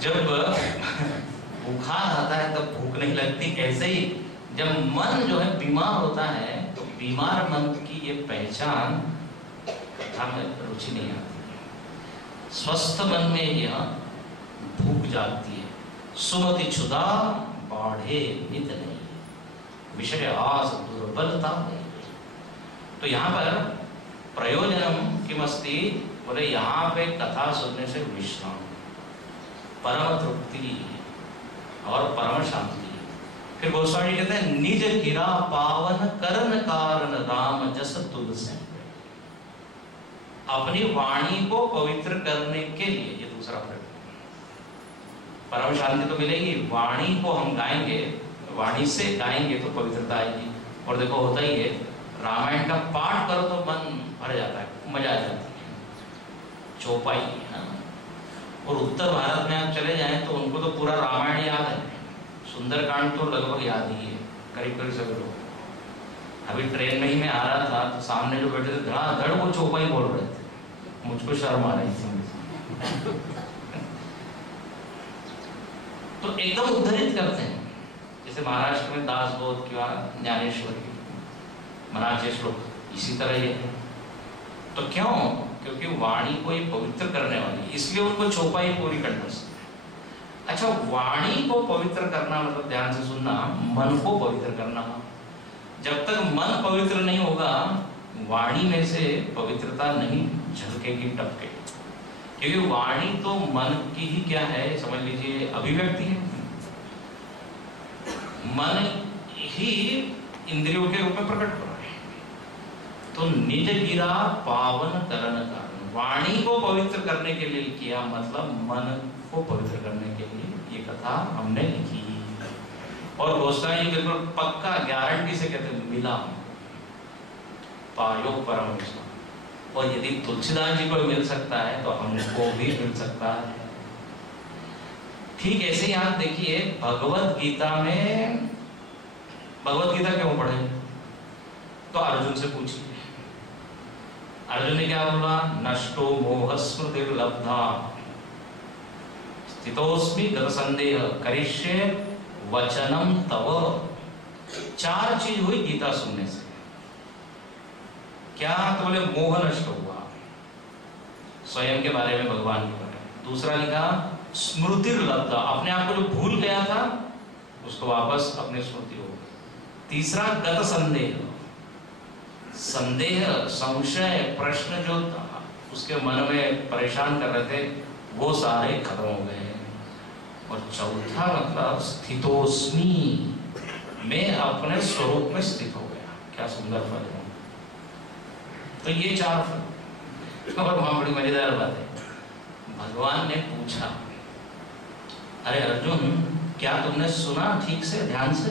जब बुखार आता है तब भूख नहीं लगती, ऐसे ही जब मन जो है बीमार होता है तो बीमार मन की ये पहचान कथा में रुचि नहीं आती। स्वस्थ मन में यह भूख जागती है। सुमति क्षुधा बाढ़े नित नहीं, विषय आस दुर्बलता नहीं। तो यहाँ पर प्रयोजनम किमस्ति, बोले यहाँ पे कथा सुनने से विश्राम, परम तृप्ति और परम शांति। फिर गोस्वामी कहते हैं निज गिरा पावन करन कारण राम जस तुद से। अपनी वाणी को पवित्र करने के लिए, ये दूसरा प्रयोग, परम शांति तो मिलेगी, वाणी को हम गाएंगे, वाणी से गाएंगे तो पवित्रता आएगी। और देखो होता ही है, रामायण का पाठ करो तो मन भर जाता है, मजा आ जाता है, चौपाई। हाँ। और उत्तर भारत में आप चले जाएं तो उनको तो पूरा रामायण याद है, सुंदरकांड तो लगभग याद ही है, करीब करीब सभी लोग। अभी ट्रेन में ही मैं आ रहा था तो सामने जो बैठे थे धड़ाधड़ वो चौपाई बोल रहे थे, मुझको शर्म आ रही थी। तो एकदम उद्धरित करते हैं, जैसे महाराष्ट्र में दासबोध किंवा ज्ञानेश्वरी, मनाचे श्लोक, इसी तरह ये है। तो क्यों? क्योंकि वाणी को ये पवित्र करने वाली, इसलिए उनको चौपाई पूरी कंठस्थ। अच्छा, वाणी को पवित्र करना मतलब ध्यान से सुनना, मन को पवित्र करना। जब तक मन पवित्र नहीं होगा, वाणी में से पवित्रता नहीं झलकेगी, टपकेगी। क्योंकि वाणी तो मन की ही क्या है, समझ लीजिए, अभिव्यक्ति है। मन ही इंद्रियों के रूप में प्रकट हो रहा है। तो निज गिरा पावन करण कारण, वाणी को पवित्र करने के लिए किया, मतलब मन को पवित्र करने के लिए ये कथा हमने लिखी। और गोस्वामी बिल्कुल पक्का गारंटी से कहते हैं, मिला पायो परम विष्णु। और यदि तुलसीदास जी को मिल सकता है तो हमको भी मिल सकता है। ठीक ऐसे ही आप देखिए, भगवत गीता में, भगवत गीता क्यों पढ़े तो अर्जुन से पूछिए, अर्जुन ने क्या बोला? नष्टो मोह स्मृति लब्धा स्थितोस्मि गत संदेह करिष्ये वचनम तव। 4 चीज हुई गीता सुनने से। क्या? तो बोले मोह नष्ट हुआ, स्वयं के बारे में, भगवान के बारे में। दूसरा लिखा स्मृति लब्धा, अपने आप को जो भूल गया था उसको वापस अपने स्मृति हो गई। तीसरा गत संदेह, संदेह, संशय, प्रश्न जो उसके मन में परेशान कर रहे थे वो सारे खत्म हो गए। और चौथा मतलब स्थितोस्मि, मैं अपने स्वरूप में स्थित हो गया। क्या सुंदर फल है। तो ये 4 फल। और वहां बड़ी मजेदार बात है, भगवान ने पूछा, अरे अर्जुन, क्या तुमने सुना ठीक से, ध्यान से?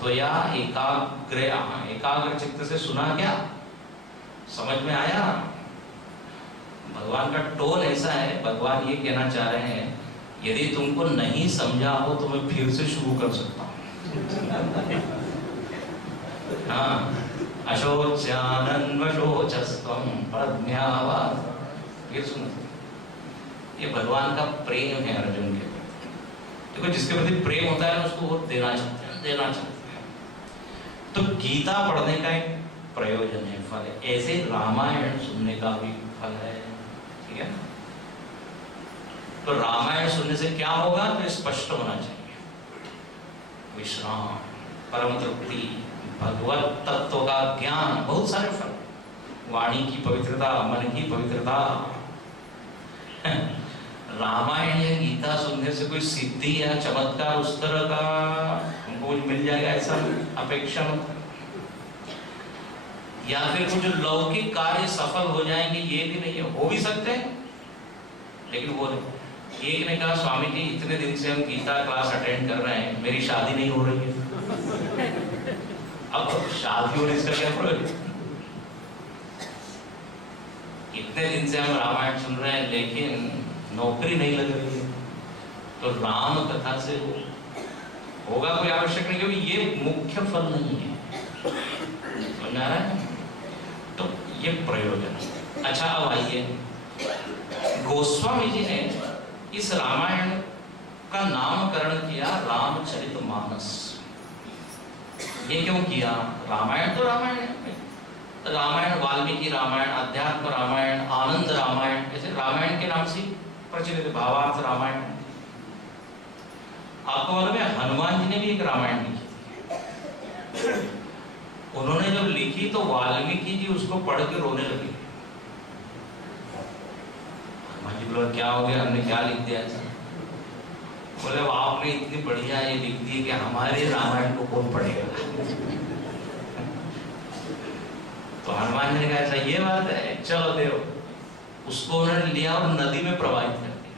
तो या एकाग्र चित्त से सुना? क्या समझ में आया? भगवान का टोन ऐसा है, भगवान ये कहना चाह रहे हैं, यदि तुमको नहीं समझा हो तो मैं फिर से शुरू कर सकता हूं। हाँ, अशोच्यानन्वशोचस्त्वं प्रज्ञावान, ये सुनो। ये भगवान का प्रेम है अर्जुन के प्रति। देखो, जिसके प्रति प्रेम होता है उसको वो देना चाहते हैं, देना चाहते हैं। तो गीता पढ़ने का एक प्रयोजन है, फल है। ऐसे रामायण सुनने का भी फल है, ठीक है। तो रामायण सुनने से क्या होगा? तो स्पष्ट होना चाहिए, विश्राम, परम तृप्ति, भगवत तत्व का ज्ञान, बहुत सारे फल, वाणी की पवित्रता, मन की पवित्रता। रामायण या गीता सुनने से कोई सिद्धि या चमत्कार उस तरह का हमको मिल जाएगा ऐसा अपेक्षा मत, या फिर कुछ लौकिक कार्य सफल हो जाएंगे, ये भी नहीं है। हो भी सकते हैं लेकिन वो नहीं। एक ने कहा, स्वामी जी इतने दिन से हम गीता क्लास अटेंड कर रहे हैं, मेरी शादी नहीं हो रही है। अब शादी होने इसका क्या प्रयोजन? इतने दिन से हम रामायण सुन रहे हैं लेकिन नौकरी नहीं लग रही है, तो राम कथा से होगा कोई आवश्यक नहीं, क्योंकि ये मुख्य फल नहीं है। समझ आ रहा है? तो ये प्रयोजन है। अच्छा, अब आइए, गोस्वामी जी ने इस रामायण का नामकरण किया रामचरितमानस। ये क्यों किया? रामायण तो रामायण है, रामायण वाल्मीकि रामायण, अध्यात्म रामायण, आनंद रामायण, ऐसे रामायण के नाम से प्रचलित भावार्थ रामायण। आपको मालूम है हनुमान जी ने भी एक रामायण लिखी। उन्होंने जब लिखी तो वाल्मीकि जी उसको पढ़ के रोने लगे। हनुमान जी बोला, क्या हो गया, हमने क्या लिख दिया ऐसा? बोले आपने इतनी बढ़िया ये लिख दी कि हमारे रामायण को कौन पढ़ेगा। तो हनुमान जी ने कहा ऐसा ये बात है, चलो देखो। उसको उन्होंने लिया और नदी में प्रवाहित कर दिया।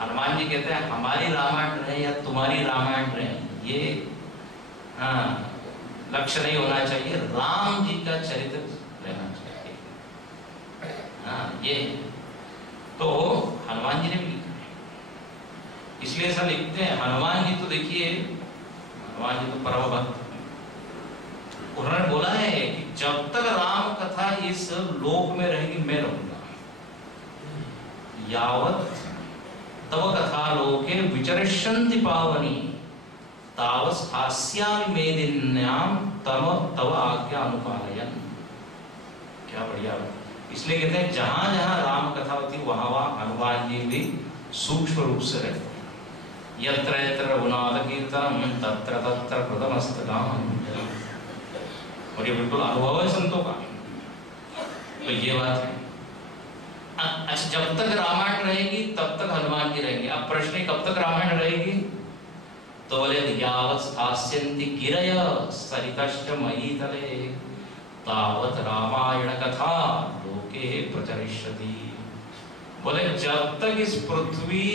हनुमान जी कहते हैं हमारी रामायण रहे या तुम्हारी रामायण रहे, ये लक्ष्य नहीं होना चाहिए, राम जी का चरित्र रहना चाहिए। ये तो हनुमान जी ने भी लिखा है, इसलिए ऐसा लिखते हैं। हनुमान जी तो देखिए, हनुमान जी तो परम भक्त, उन्होंने बोला है कि जब तक राम कथा इस लोक में रहेगी मैं रहूंगा, यावत तव कथा लोके विचरिष्यन्ति पावनी तावत् स्थास्यामि मेदिन्याम तव आज्ञा अनुपालयन्। क्या बढ़िया। इसलिए कहते हैं जहां जहां राम कथा होती वहां वहां हनुमान जी भी सूक्ष्म रूप से रहते हैं। यत्र यत्र रघुनाथ कीर्तनम् तत्र तत्र प्रथमस्तकाम। और ये बिल्कुल अनुभव है संतों का। तो ये बात है। अच्छा, जब तक रामायण रहेगी तब तक हनुमान जी रहेंगे। अब प्रश्न है कब तक रामायण रहेगी? तो बोले यावत् स्थास्यन्ति गिरय सरितश्च महीतले तावत् रामायण कथा लोके प्रचरिष्यति। बोले जब तक इस पृथ्वी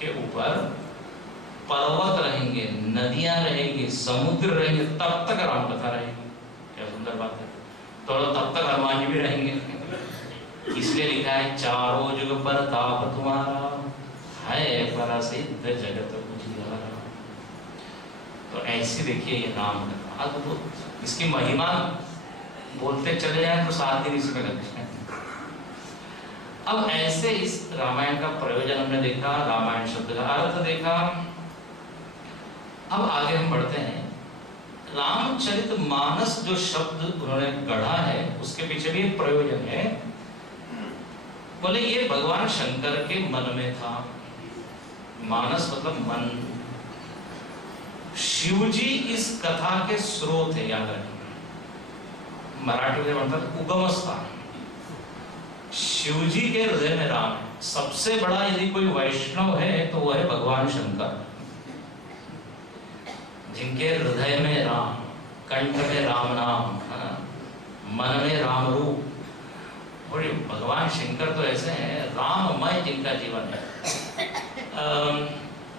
के ऊपर पर्वत रहेंगे, नदियां रहेंगी, समुद्र रहेंगे, तब तक राम कथा रहेगी। क्या सुंदर बात है। तो तब तक हनुमान जी भी रहेंगे। इसलिए लिखा है चारों जुग पर ताप तुम्हारा है प्रसिद्ध जगत उजियारा। तो ऐसी देखिए ये राम कथा, तो इसकी महिमा बोलते चले जाए तो 7 दिन इसमें लग जाए। अब ऐसे इस रामायण का प्रयोजन हमने देखा, रामायण शब्द का अर्थ देखा। अब आगे हम बढ़ते हैं। रामचरितमानस जो शब्द उन्होंने गढ़ा है उसके पीछे भी एक प्रयोजन है। बोले ये भगवान शंकर के मन में था। मानस मतलब मन। शिवजी इस कथा के स्रोत है, याद रखें। मराठी में मतलब उगम स्थान। शिवजी के हृदय में राम है। सबसे बड़ा यदि कोई वैष्णव है तो वह है भगवान शंकर, जिनके हृदय में राम, कंठ में राम नाम, मन में राम रूप। और भगवान शंकर तो ऐसे हैं राममय जिनका जीवन है।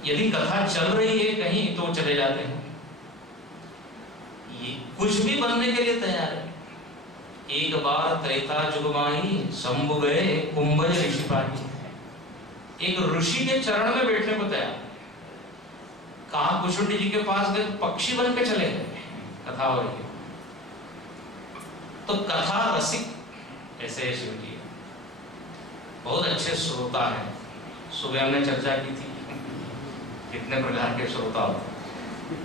यदि कथा चल रही है कहीं तो चले जाते हैं, ये कुछ भी बनने के लिए तैयार है। एक बार त्रेता जुग माही शंभु गए कुंभज ऋषि पाही। एक ऋषि के चरण में बैठने को तैयार। कहा कुशुंडी जी के पास गए, पक्षी बन के चले गए। कथा हो रही है तो कथा रसिक ऐसे शिव जी बहुत अच्छे श्रोता है। सुबह हमने चर्चा की थी कितने प्रकार के श्रोता होते,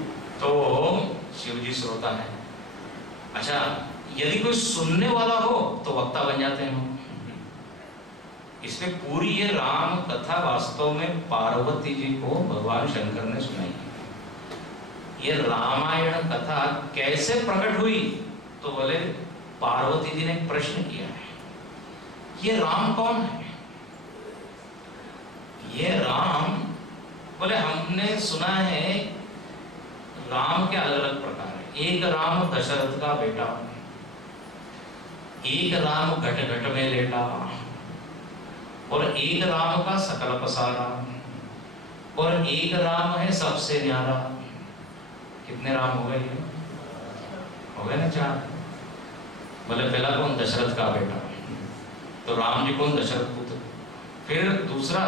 तो शिव जी श्रोता है। अच्छा, यदि कोई सुनने वाला हो तो वक्ता बन जाते हैं। इसमें पूरी ये राम कथा वास्तव में पार्वती जी को भगवान शंकर ने सुनाई। ये रामायण कथा कैसे प्रकट हुई? तो बोले पार्वती जी ने एक प्रश्न किया है, ये राम कौन है? ये राम, बोले हमने सुना है राम के अलग अलग प्रकार है। एक राम दशरथ का बेटा, एक राम घट घट में लेटा, और एक राम का सकल पसारा, और एक राम है सबसे न्यारा। कितने राम हो गए? हो गए ना 4। बोले पहला कौन? दशरथ का बेटा, तो राम जी कौन? दशरथ पुत्र। फिर दूसरा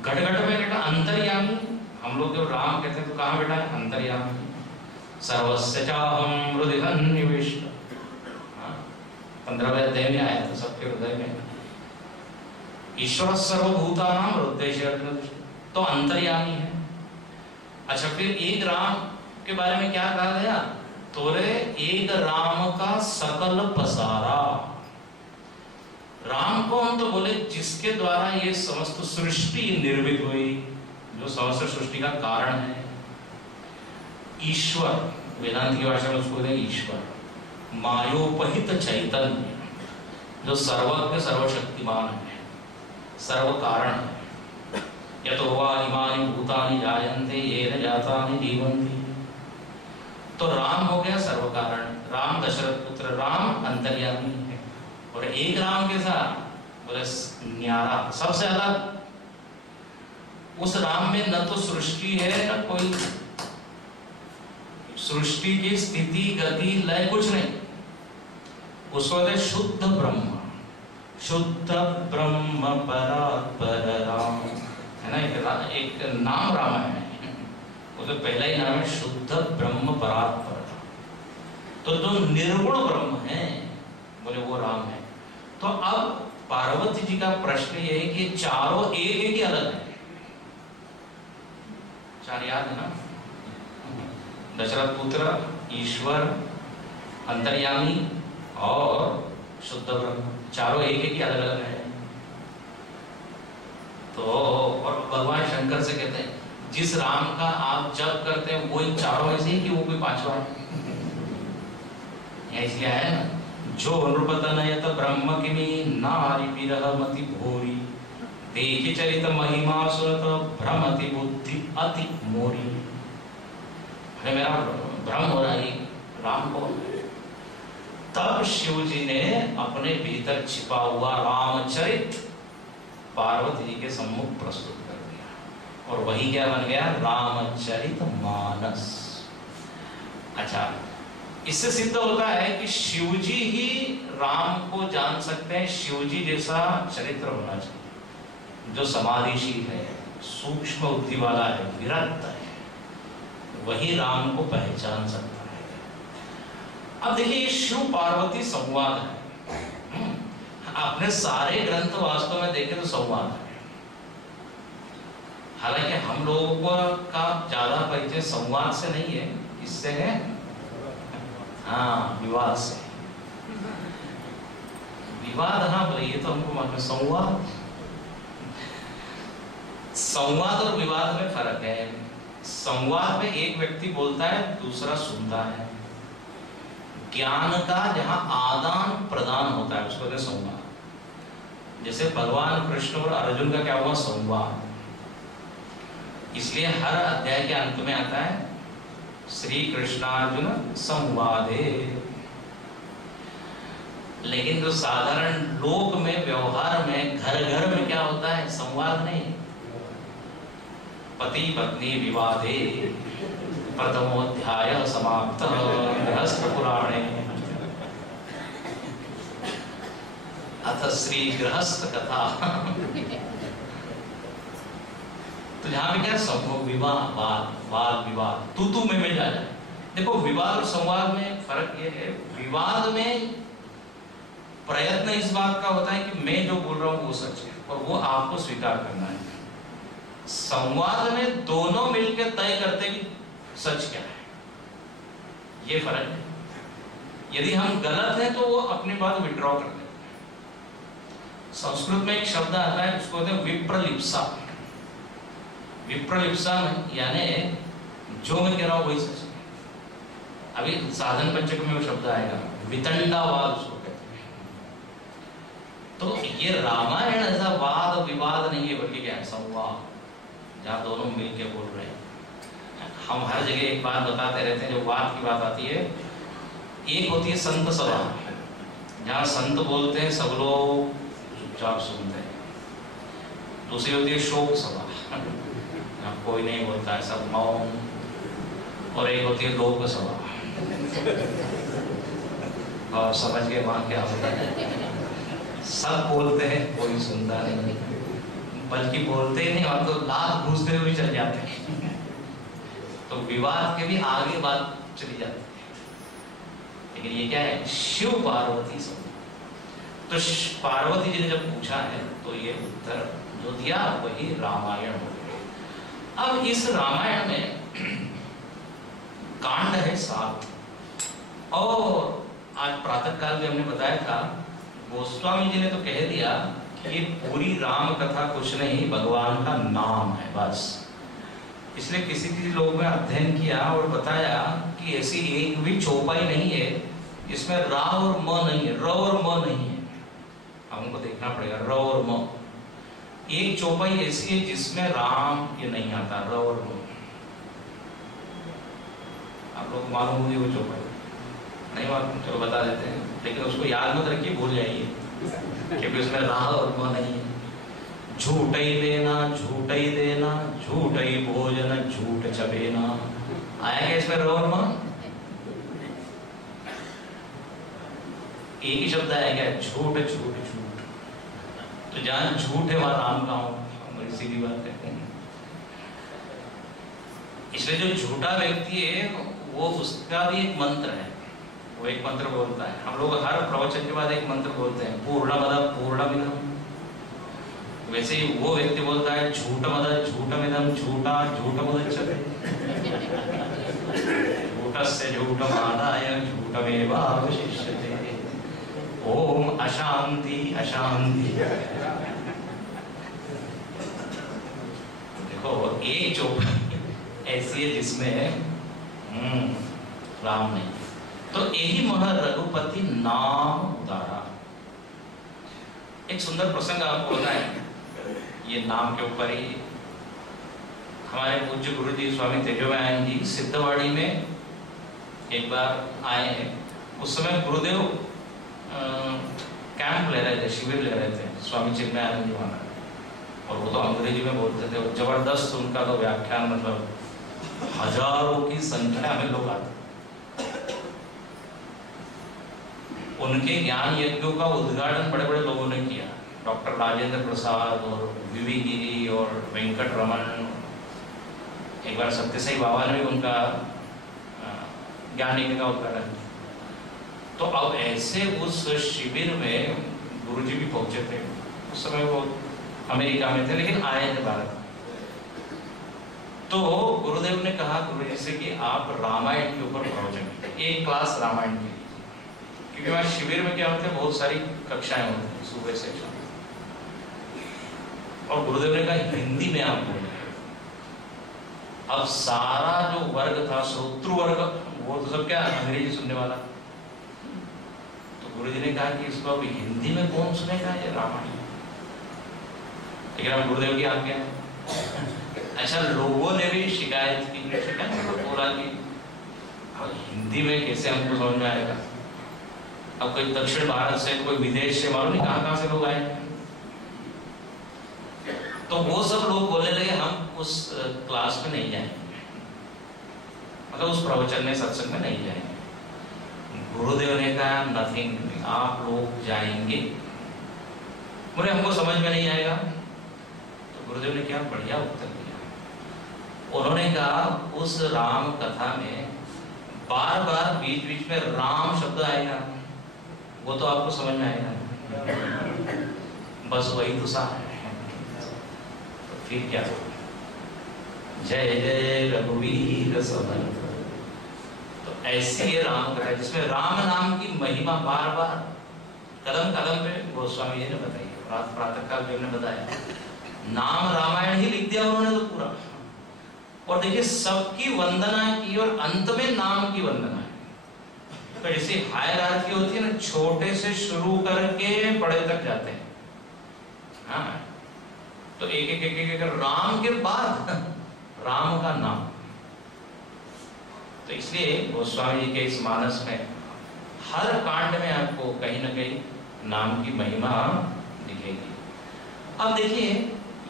घट घट में लेटा, अंतर्यामी। हम लोग जब राम कहते हैं तो कहाँ बेटा है? अंतर्यामी। सर्वस्य चाहं हृदि सन्निविष्ट, 15वें अध्याय में आया था, सबके हृदय में। ईश्वर सर्वभूतानां हृदय, तो अंतर्यामी है। अच्छा, फिर एक राम के बारे में क्या कहा गया? तोरे एक राम का सकल पसारा। राम कौन? तो बोले जिसके द्वारा ये समस्त सृष्टि निर्मित हुई, जो समस्त सृष्टि का कारण है। ईश्वर, वेदांत की भाषा में उसको ईश्वर। मायोपहित चैतन्य, जो सर्वज्ञ सर्वशक्तिमान है, सर्व कारण है। यतो वा इमानि भूतानि जायन्ते येन जातानि जीवन्ति। तो राम हो गया सर्व कारण, राम दशरथ पुत्र, राम अंतर्यामी है। और एक राम के साथ बोले न्यारा, सबसे अलग। उस राम में न तो सृष्टि है न कोई सृष्टि की स्थिति गति लय, कुछ नहीं। उसको कहते शुद्ध ब्रह्म, शुद्ध ब्रह्म परात्पर राम, है ना। एक नाम रामायण है, उसका पहला ही नाम है शुद्ध ब्रह्म परात्पर। तो जो निर्गुण ब्रह्म है बोले वो राम है। तो अब पार्वती जी का प्रश्न ये है कि चारों एक ही अलग है। चार याद है ना, दशरथ पुत्र, ईश्वर, अंतर्यामी और शुद्ध ब्रह्म, चारों एक ही अलग अलग है। तो और भगवान शंकर से कहते हैं जिस राम का आप जप करते हैं वो इन चारों में से ही कि वो कोई पांचवा है? इसलिए है ना, जो नृपतनयत ब्रह्म किमी नारी विरहमति भोरी, देखि चरित महिमा सुनत भ्रमति बुद्धि अति मोरी। अरे मेरा भ्रम हो रहा है राम को। तब शिव जी ने अपने भीतर छिपा हुआ रामचरित पार्वती जी के सम्मुख प्रस्तुत कर दिया, और वही क्या बन गया? रामचरित मानस। अच्छा, इससे सिद्ध होता है कि शिव जी ही राम को जान सकते हैं। शिव जी जैसा चरित्र होना चाहिए, जो समाधिशील है, सूक्ष्म बुद्धि वाला है, विरक्त है, वही राम को पहचान सकता है। अब देखिए, शिव पार्वती संवाद है। अपने सारे ग्रंथ वास्तव में देखें तो संवाद है। हालांकि हम लोगों का ज्यादा परिचय संवाद से नहीं है, इससे है हाँ विवाद से। विवाद हाँ बोले ये तो हमको मालूम है। संवाद और विवाद में फर्क है। संवाद में एक व्यक्ति बोलता है, दूसरा सुनता है। ज्ञान का जहां आदान प्रदान होता है उसको कहते हैं संवाद। जैसे भगवान कृष्ण और अर्जुन का क्या हुआ? संवाद। इसलिए हर अध्याय के अंत में आता है श्री कृष्णार्जुन संवादे। लेकिन जो साधारण लोक में, व्यवहार में, घर घर में क्या होता है? संवाद नहीं, पति पत्नी विवादे प्रथमोध्याय समाप्त गृहस्थ पुराणे अथ श्री गृहस्थ कथा। तो जहां पे क्या संभव विवाद, वाद विवाद, तू में मिल जाए। देखो, विवाद और संवाद में फर्क ये है, विवाद में प्रयत्न इस बात का होता है कि मैं जो बोल रहा हूं वो सच है और वो आपको स्वीकार करना है। संवाद में दोनों मिलकर तय करते हैं कि सच क्या है। ये फर्क है। यदि हम गलत हैं तो वो अपनी बात विड्रॉ कर देते हैं। संस्कृत में एक शब्द आता है, उसको कहते हैं विप्रलिप्सा। विप्रलिप्सा यानी जो मैं कह रहा हूं वही सच है। अभी साधन पंचक में वो शब्द आएगा, वितंडावाद उसको कहते हैं। तो ये रामायण ऐसा वाद विवाद नहीं है, बल्कि क्या है? संवाद, जहां दोनों मिलकर बोल रहे हैं। हम हर जगह एक बात बताते रहते हैं, जो वाद की बात आती है। एक होती है संत सभा, जहां संत बोलते हैं, सब लोग चुपचाप सुनते हैं। दूसरी होती है शोक सभा, कोई नहीं बोलता है, सब मौन। और एक होती है लोक सभा, और समझ के वहां क्या होता है? सब बोलते हैं, कोई सुनता नहीं, बल्कि बोलते ही नहीं और तो लात घूसते हुए चल जाते हैं। तो विवाद के भी आगे बात चली जाती है। लेकिन ये क्या है? शिव पार्वती संवाद। तो पार्वती जी ने जब पूछा है तो ये उत्तर जो दिया वही रामायण हो गया। अब इस रामायण में कांड है 7। और आज प्रातः काल में हमने बताया था, गोस्वामी जी ने तो कह दिया कि ये पूरी राम कथा कुछ नहीं, भगवान का नाम है बस। इसलिए किसी किसी लोग में अध्ययन किया और बताया कि ऐसी एक भी चौपाई नहीं है जिसमें रा और म नहीं है, र और म नहीं है। हमको देखना पड़ेगा र और म। एक चौपाई ऐसी है जिसमें राम ये नहीं आता, र और रो। आप लोग मालूम होगी वो चौपाई? नहीं मालूम? चलो बता देते हैं, लेकिन उसको याद मत रखिए, भूल जाइए, क्योंकि उसमें रा और रो नहीं है। झूठ ही देना, झूठ ही देना, झूठ ही भोजन, झूठ चबेना। आएगा इसमें रो और मा? एक ही शब्द आएगा, झूठ झूठ झूठ। तो जहां झूठ है वहां राम का हो, हम सीधी बात कहते हैं। इसलिए जो झूठा व्यक्ति है वो, उसका भी एक मंत्र है, वो एक मंत्र बोलता है। हम लोग हर प्रवचन के बाद एक मंत्र बोलते हैं, पूर्णमदः पूर्णमिदम्। वैसे ही वो व्यक्ति बोलता है झूठमदः झूठमिदम्, झूठा झूठमुदच्यते, झूठस्य झूठमादाय झूठमेवावशिष्यते, ओम अशांति अशांति। देखो एक चौपाई ऐसी है जिसमें राम नहीं। तो यही मह रघुपति नाम उदारा। एक सुंदर प्रसंग आपको बताएं, ये नाम के ऊपर ही। हमारे पूज्य गुरु जी स्वामी तेजोमयानंद जी सिद्धवाड़ी में एक बार आए हैं। उस समय गुरुदेव कैंप ले रहे थे, शिविर ले रहे थे, स्वामी चिन्मयानंद जी वहां। और वो तो अंग्रेजी में बोलते थे, जबरदस्त उनका तो व्याख्यान, मतलब हजारों की संख्या में लोग आते। उनके ज्ञान यज्ञों का उद्घाटन बड़े बड़े लोगों ने किया, डॉक्टर राजेंद्र प्रसाद और वीवी गिरी और वेंकट रमन। एक बार सत्यसाई बाबा ने भी उनका ज्ञान यज्ञ का उद्घाटन किया। तो अब ऐसे उस शिविर में गुरुजी भी पहुंचे थे। उस समय वो अमेरिका में थे, लेकिन आए थे भारत। तो गुरुदेव ने कहा गुरुजी से कि आप रामायण के ऊपर प्रवचन कीजिए, एक क्लास रामायण की। क्योंकि वहां शिविर में क्या होता है, बहुत सारी कक्षाएं होती हैं सुबह से शाम। और गुरुदेव ने कहा हिंदी में आप बोलें। अब सारा जो वर्ग था, श्रोतृ वर्ग, वो तो सब क्या अंग्रेजी सुनने वाला। तो गुरुजी ने कहा कि इसको अब हिंदी में कौन सुनेगा ये रामायण। लेकिन अब गुरुदेव की आज्ञा है। अच्छा, लोगों ने भी शिकायत की, बोला कि अब हिंदी में कैसे हमको समझ में आएगा। अब कोई दक्षिण भारत से, कोई विदेश से, मालूम नहीं कहां से लोग आए। तो वो सब लोग बोलने लगे हम उस क्लास में नहीं जाएंगे, मतलब उस प्रवचन में, सत्संग में नहीं जाएंगे। गुरुदेव ने कहा नथिंग, आप लोग जाएंगे। बोले हमको समझ में नहीं आएगा। तो गुरुदेव ने क्या बढ़िया उत्तर दिया। उन्होंने कहा उस राम कथा में बार बार बीच बीच में राम शब्द आएगा, वो तो आपको समझ में आएगा, बस वही तो सार है। तो फिर क्या, जय जय रघुवीर समर्थ। तो ऐसी ये राम कथा जिसमें राम नाम की महिमा बार बार कदम कदम पे गोस्वामी जी ने बताई। प्रातः काल जी ने बताया, नाम रामायण ही लिख दिया उन्होंने तो पूरा। और देखिए सबकी वंदना की और अंत में नाम की वंदना है। तो जैसे हायरार्की होती है ना, छोटे से शुरू करके बड़े तक जाते हैं। हाँ, तो एक एक एक एक राम के बाद राम का नाम। तो इसलिए गोस्वामी जी के इस मानस में हर कांड में आपको कहीं ना कहीं नाम की महिमा दिखेगी। अब देखिए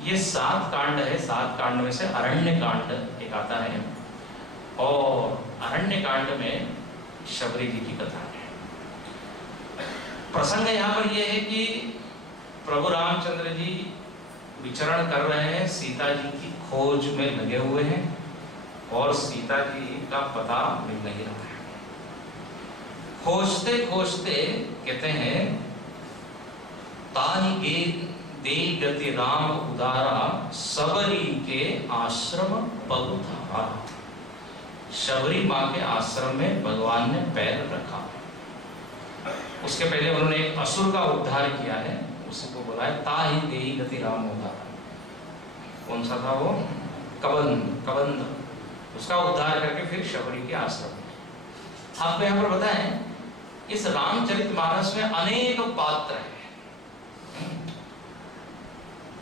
ये 7 कांड है, 7 कांड में से अरण्य कांड एक आता है। और अरण्य कांड में शबरी जी की कथा है। प्रसंग यहाँ पर यह है कि प्रभु रामचंद्र जी विचरण कर रहे हैं, सीता जी की खोज में लगे हुए हैं और सीता जी का पता मिल नहीं रहा है। खोजते खोजते कहते हैं ताहि गे दे गति राम उदारा सबरी के आश्रम पगुधारा। शबरी माँ के आश्रम में भगवान ने पैर रखा। उसके पहले उन्होंने एक असुर का उद्धार किया है, उसको बोला है ताहि देहि गति राम उदारा। कौन सा था वो? कबंध। उसका उद्धार करके फिर शबरी के आश्रम में। आपको यहाँ पर बताएं, इस रामचरितमानस में अनेक पात्र हैं।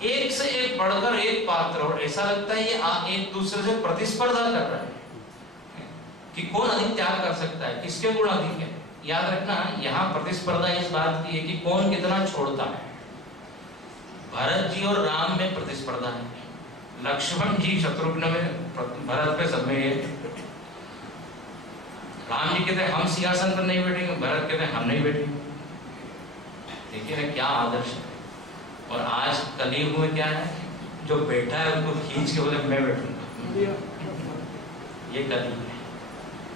एक से एक बढ़कर एक पात्र, और ऐसा लगता है ये एक दूसरे से प्रतिस्पर्धा कर रहे हैं कि कौन अधिक त्याग कर सकता है, किसके गुण अधिक है। याद रखना, यहाँ प्रतिस्पर्धा इस बात की है कि कौन कितना छोड़ता है। भरत जी और राम में प्रतिस्पर्धा है, लक्ष्मण जी शत्रुघ्न में, भरत पे सब में ये। राम जी कहते हैं हम सिंहासन पर नहीं बैठेंगे, भरत कहते हैं हम नहीं बैठेंगे। देखिए ना क्या आदर्श है। और आज कलयुग में क्या है, जो बैठा है उनको खींच के बोले मैं बैठूंगा, ये कलयुग है।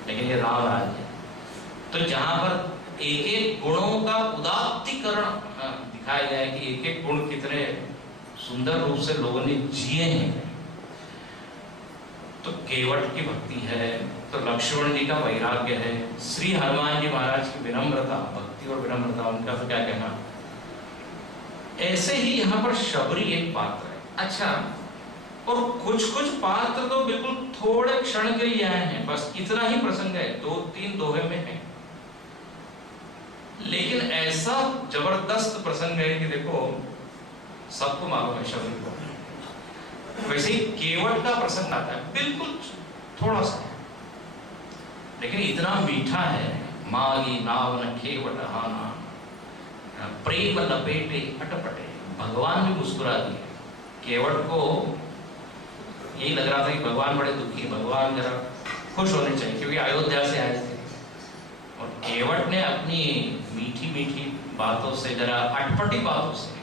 लेकिन ये राम राज्य है। तो जहां पर एक एक गुणों का उदात्तीकरण दिखाया गया है कि एक एक गुण कितने सुंदर रूप से लोगों ने जिए हैं। तो केवट की भक्ति है, तो लक्ष्मण जी का वैराग्य है, श्री हनुमान जी महाराज की विनम्रता, भक्ति और विनम्रता, उनका तो क्या कहना। ऐसे ही यहाँ पर शबरी एक पात्र है। अच्छा, और कुछ कुछ पात्र तो बिल्कुल थोड़े क्षण के लिए आए हैं, बस इतना ही प्रसंग है, 2-3 दोहे में है। लेकिन ऐसा जबरदस्त प्रसंग है कि देखो सबको मालूम है शबरी को। वैसे ही केवट का प्रसंग आता है, बिल्कुल थोड़ा सा, लेकिन इतना मीठा है। मागी नाव न केवट हाना, प्रेम लपेटे अटपटे। भगवान भी मुस्कुरा दिए। केवट को यही लग रहा था कि भगवान बड़े दुखी, भगवान जरा खुश होने चाहिए, क्योंकि अयोध्या से आए थे। और केवट ने अपनी मीठी मीठी बातों से, जरा अटपटी बातों से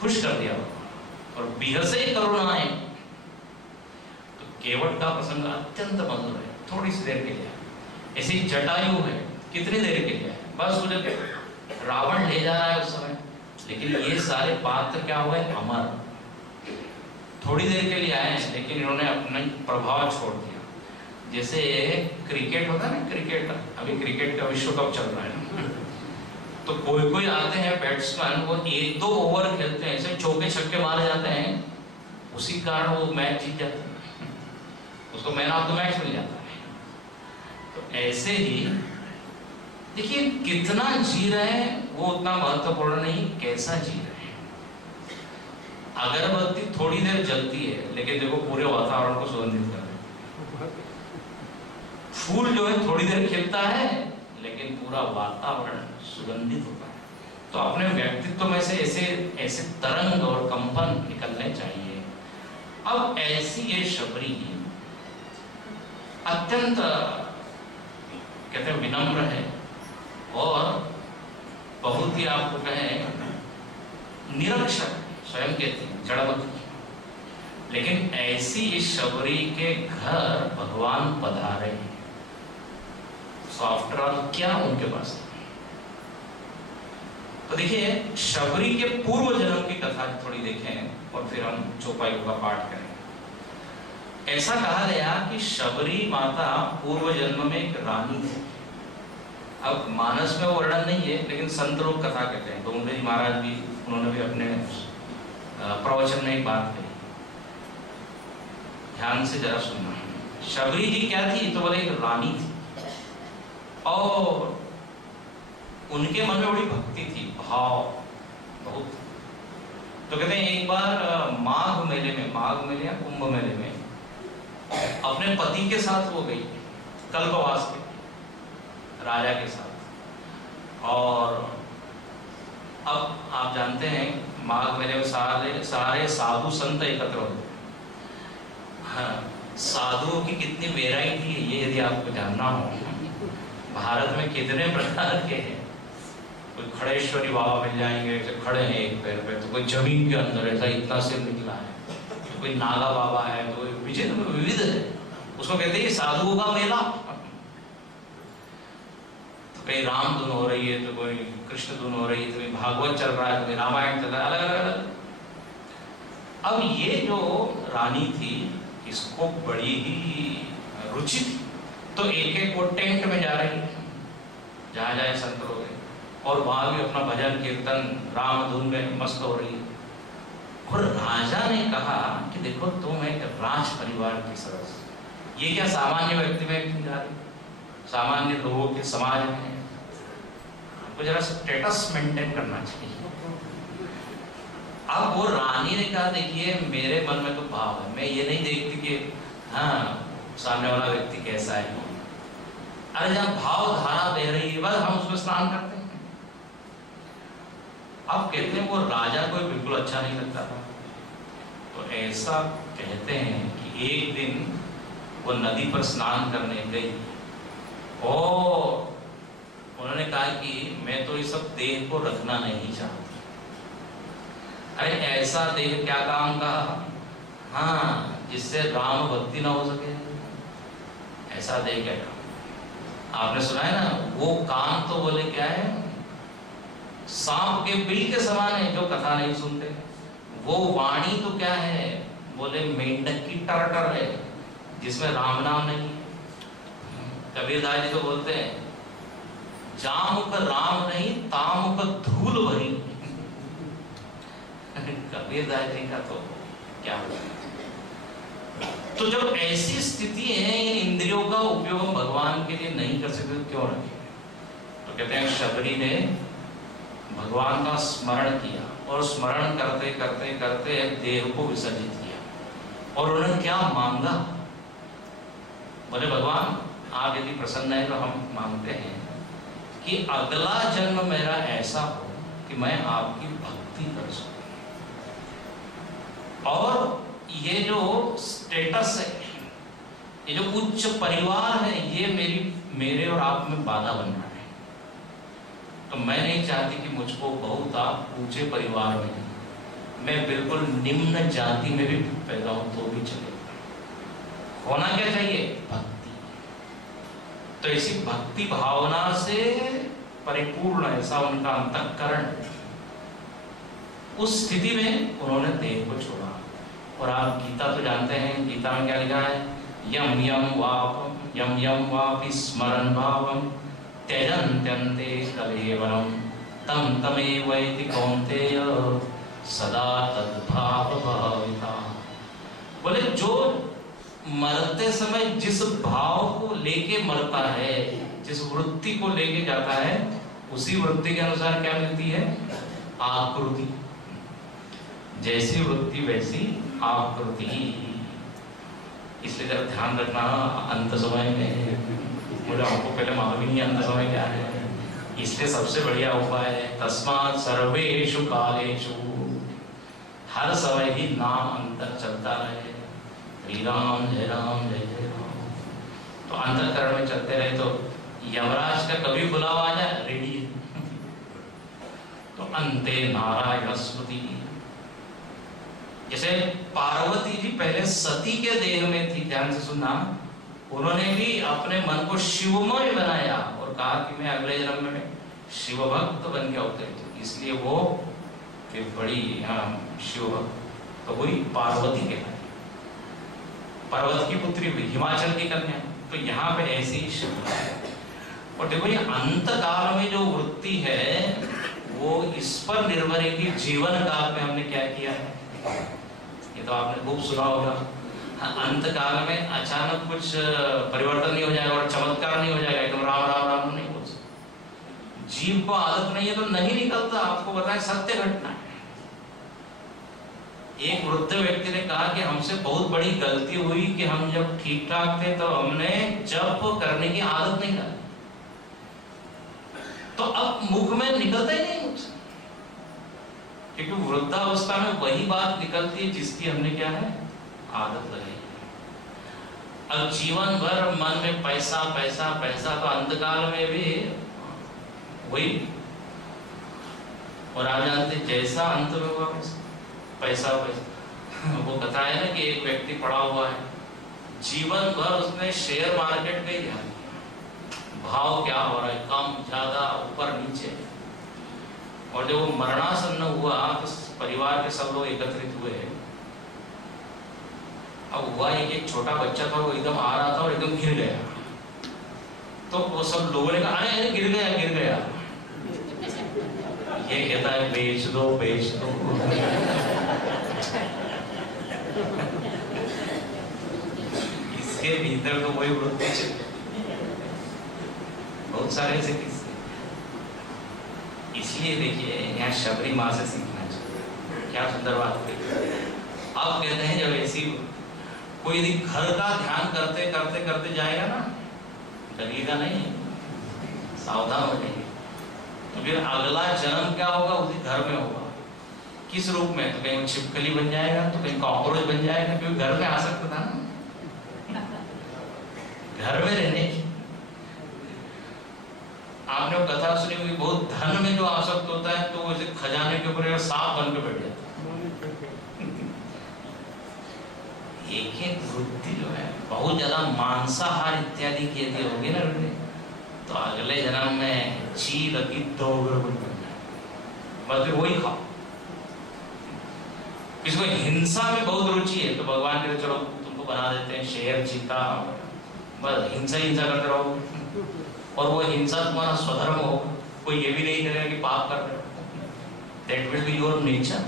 खुश कर दिया और बिहसे करुणाएं। तो केवट का प्रसंग अत्यंत मधुर है, थोड़ी सी देर के लिए। ऐसे ही जटायु है, कितनी देर के लिए, बस मुझे रावण ले जा रहा है उस समय। लेकिन ये सारे पात्र क्या हुए, अमर, थोड़ी देर के लिए आए हैं, लेकिन इन्होंने अपना प्रभाव छोड़ दिया। जैसे क्रिकेट होता है ना, क्रिकेट, अभी क्रिकेट का विश्व कप चल रहा है ना, तो कोई कोई आते हैं बैट्समैन, वो 1-2 ओवर खेलते हैं, ऐसे चौके छक्के मारे जाते हैं, उसी कारण वो मैच जीत जाते हैं, उसको मैन ऑफ द मैच मिल जाता है। तो ऐसे ही देखिए कितना जी रहे हैं वो उतना महत्वपूर्ण नहीं, कैसा जी रहे हैं। अगरबत्ती थोड़ी देर जलती है, लेकिन देखो पूरे वातावरण को सुगंधित कर रहे हैं। फूल जो है थोड़ी देर खिलता है, लेकिन पूरा वातावरण सुगंधित होता है। तो अपने व्यक्तित्व में से ऐसे ऐसे तरंग और कंपन निकलने चाहिए। अब ऐसी ये शबरी अत्यंत कहते हैं विनम्र है, और बहुत ही आपको कहें निरक्षर, स्वयं कहती जड़वती। लेकिन ऐसी इस शबरी के घर भगवान पधारे, आफ्टर ऑल क्या उनके पास। तो देखिए शबरी के पूर्व जन्म की कथा थोड़ी देखें और फिर हम चौपाइयों का पाठ करें। ऐसा कहा गया कि शबरी माता पूर्व जन्म में एक रानी थी। अब मानस में वो वर्णन नहीं है, लेकिन संत लोग कथा कहते हैं। तो जी महाराज भी, उन्होंने भी अपने प्रवचन में एक बात कही, ध्यान से जरा सुनना। शबरी जी क्या थी, तो बोले एक रानी थी, और उनके मन में बड़ी भक्ति थी, भाव बहुत। तो कहते हैं एक बार माघ मेले में, माघ मेले या कुंभ मेले में, अपने पति के साथ वो गई, कल्पवास के राजा के साथ। और अब आप जानते हैं माघ मेले में सारे साधु संत एकत्र होते हैं। हाँ, साधुओं की कितनी वेराइटी है ये यदि आपको जानना हो। भारत में कितने प्रकार के हैं। कोई खड़ेश्वरी बाबा मिल जाएंगे, खड़े हैं एक पैर पे, तो कोई जमीन के अंदर ऐसा इतना सिर निकला है, तो कोई नागा बाबा है, तो कोई विविध है। उसको कहते हैं साधुओं का मेला। तो कहीं राम धुन हो रही है, तो कोई कृष्ण धुन हो रही है, तो कोई भागवत चल रहा है, तो कोई रामायण चल रहा है, अलग अलग। अब ये जो रानी थी, इसको बड़ी ही रुचि थी, तो एक एक वो टेंट में जा रही है, जहाँ जाए संत हो गए, और वहां भी अपना भजन कीर्तन राम धुन में मस्त हो रही है। और राजा ने कहा कि देखो तुम एक राज परिवार की सदस्य, ये क्या सामान्य व्यक्ति में क्यों जा रही, सामान्य लोगों के समाज में आपको जरा स्टेटस मेंटेन करना चाहिए। अब वो रानी ने कहा देखिए मेरे मन में तो भाव है, मैं ये नहीं देखती कि हाँ सामने वाला व्यक्ति कैसा है। अरे जहाँ भाव धारा बह रही है बस हम उसमें स्नान करते हैं। अब कहते हैं वो राजा को बिल्कुल अच्छा नहीं लगता था। तो ऐसा कहते हैं कि एक दिन वो नदी पर स्नान करने गई और उन्होंने कहा कि मैं तो ये सब देह को रखना नहीं चाहती। अरे ऐसा देह क्या काम का, हाँ जिससे राम भक्ति ना हो सके, ऐसा देह क्या काम। आपने सुना है ना वो काम तो बोले क्या है, सांप के बिल के समान है जो कथा नहीं सुनते। वो वाणी तो क्या है, बोले मेंढक की टरटर है जिसमें राम नाम नहीं है। कबीरदास जी तो बोलते हैं जामुक राम नहीं तामुक धूल भरी। कबीरदास जी का तो क्या होगा। तो जब ऐसी स्थिति है इन इंद्रियों का उपयोग हम भगवान के लिए नहीं कर सकते तो क्यों रखें। तो कहते हैं शबरी ने भगवान का स्मरण किया और स्मरण करते करते करते देह को विसर्जित किया और उन्होंने क्या मांगा, बोले भगवान आप यदि प्रसन्न है तो हम मांगते हैं कि अगला जन्म मेरा ऐसा हो कि मैं आपकी भक्ति कर सकूं और ये जो स्टेटस है, ये जो उच्च परिवार है, ये मेरे और आप में बाधा बन रहा है। तो मैं नहीं चाहती कि मुझको बहुत आप ऊंचे परिवार में, मैं बिल्कुल निम्न जाति में भी पैदा हूं तो भी चलेगा। होना क्या चाहिए, भक्ति। तो ऐसी भक्ति भावना से परिपूर्ण ऐसा उनका अंतःकरण, उस स्थिति में उन्होंने देह को छोड़ा। और आप गीता तो जानते हैं, गीता में क्या लिखा है, यम यम वापि स्मरन् भावम त्यजन्त्यन्ते कलेवरम तम तमेवैति कौन्तेय सदा तद्भाव भाविता। बोले जो मरते समय जिस भाव को लेके मरता है, जिस वृत्ति को लेके जाता है, उसी वृत्ति के अनुसार क्या मिलती है, आकृति। जैसी वृत्ति वैसी आकृति। इसलिए जरा ध्यान रखना अंत समय में, मुझे आपको पहले मालूम ही नहीं अंत समय क्या है, इसलिए सबसे बढ़िया उपाय है तस्मात् सर्वेषु कालेषु, हर समय ही नाम अंतर चलता रहे, श्री राम जय राम जय जय राम। तो अंतःकरण में चलते रहे तो यमराज का कभी बुलावा आ जाए रेडी है। तो अंते नारायण स्मृति। जैसे पार्वती जी पहले सती के देह में थी, ध्यान से सुनना, उन्होंने भी अपने मन को शिवमय बनाया और कहा कि मैं अगले जन्म में शिव भक्त बन के अवतरित, इसलिए वो कि बड़ी शिव भक्त तो हुई पार्वती के भाई, पर्वत की पुत्री हुई, हिमाचल की कन्या। तो यहाँ पे ऐसे ही शिव है। और देखो ये अंत काल में जो वृत्ति है वो इस पर निर्भर है कि जीवन काल में हमने क्या किया है। ये तो आपने खूब सुना होगा, अंत काल में अचानक कुछ परिवर्तन नहीं हो जाएगा और चमत्कार नहीं हो जाएगा, एकदम राम राम राम नहीं हो सकता। जीव को आदत नहीं है तो नहीं निकलता। आपको बताएं सत्य घटना है। एक वृद्ध व्यक्ति ने कहा कि हमसे बहुत बड़ी गलती हुई कि हम जब ठीक ठाक थे तो हमने जप करने की आदत नहीं डाली, तो अब मुख में निकलता ही नहीं मुझसे, क्योंकि वृद्धावस्था में वही बात निकलती है जिसकी हमने क्या है आदत लगाई। अब जीवन भर मन में पैसा पैसा पैसा, तो अंतकाल में भी वही। और आप जानते जैसा अंत में हुआ पैसा पैसा। वो कथा है ना कि एक व्यक्ति पड़ा हुआ है, जीवन भर उसने शेयर मार्केट में ध्यान दिया, भाव क्या हो रहा है, कम ज्यादा ऊपर नीचे। और जब वो मरणासन्न हुआ तो परिवार के सब लोग एकत्रित हुए। अब हुआ एक छोटा बच्चा था, वो एकदम आ रहा था और एकदम गिर गया। तो वो सब लोगों ने कहा अरे गिर गया गिर गया। ये कहता है बेच दो बेच दो। इसके भीतर तो वही वृत्ति चलती, बहुत सारे ऐसे किस्से। इसलिए देखिए यहाँ शबरी माँ से सीखना चाहिए। क्या सुंदर बात है। अब कहते हैं जब ऐसी कोई यदि घर का ध्यान करते करते करते जाएगा ना, डरिएगा नहीं, सावधान हो जाइए, तो फिर अगला जन्म क्या होगा, उसी घर में होगा। किस रूप में? तो कहीं छिपकली बन जाएगा, तो कहीं कॉकरोच बन जाएगा, क्योंकि घर में आ सकता था ना, घर में रहने की। आपने वो कथा सुनी होगी, बहुत धन में जो आसक्त होता है तो वैसे खजाने के ऊपर सांप बन के बैठ जाता है। एक एक वृत्ति जो है बहुत ज्यादा मांसाहार इत्यादि की यदि होगी ना, तो अगले जन्म में चील की दोगर बन जाए, बस वही खाओ। किसको हिंसा में बहुत रुचि है तो भगवान कहते चलो तुमको बना देते हैं शेर, चीता, बस हिंसा हिंसा करते रहो, और वो हिंसा तुम्हारा स्वधर्म हो, कोई ये भी नहीं करेगा कि पाप कर रहे हो, that will be your nature.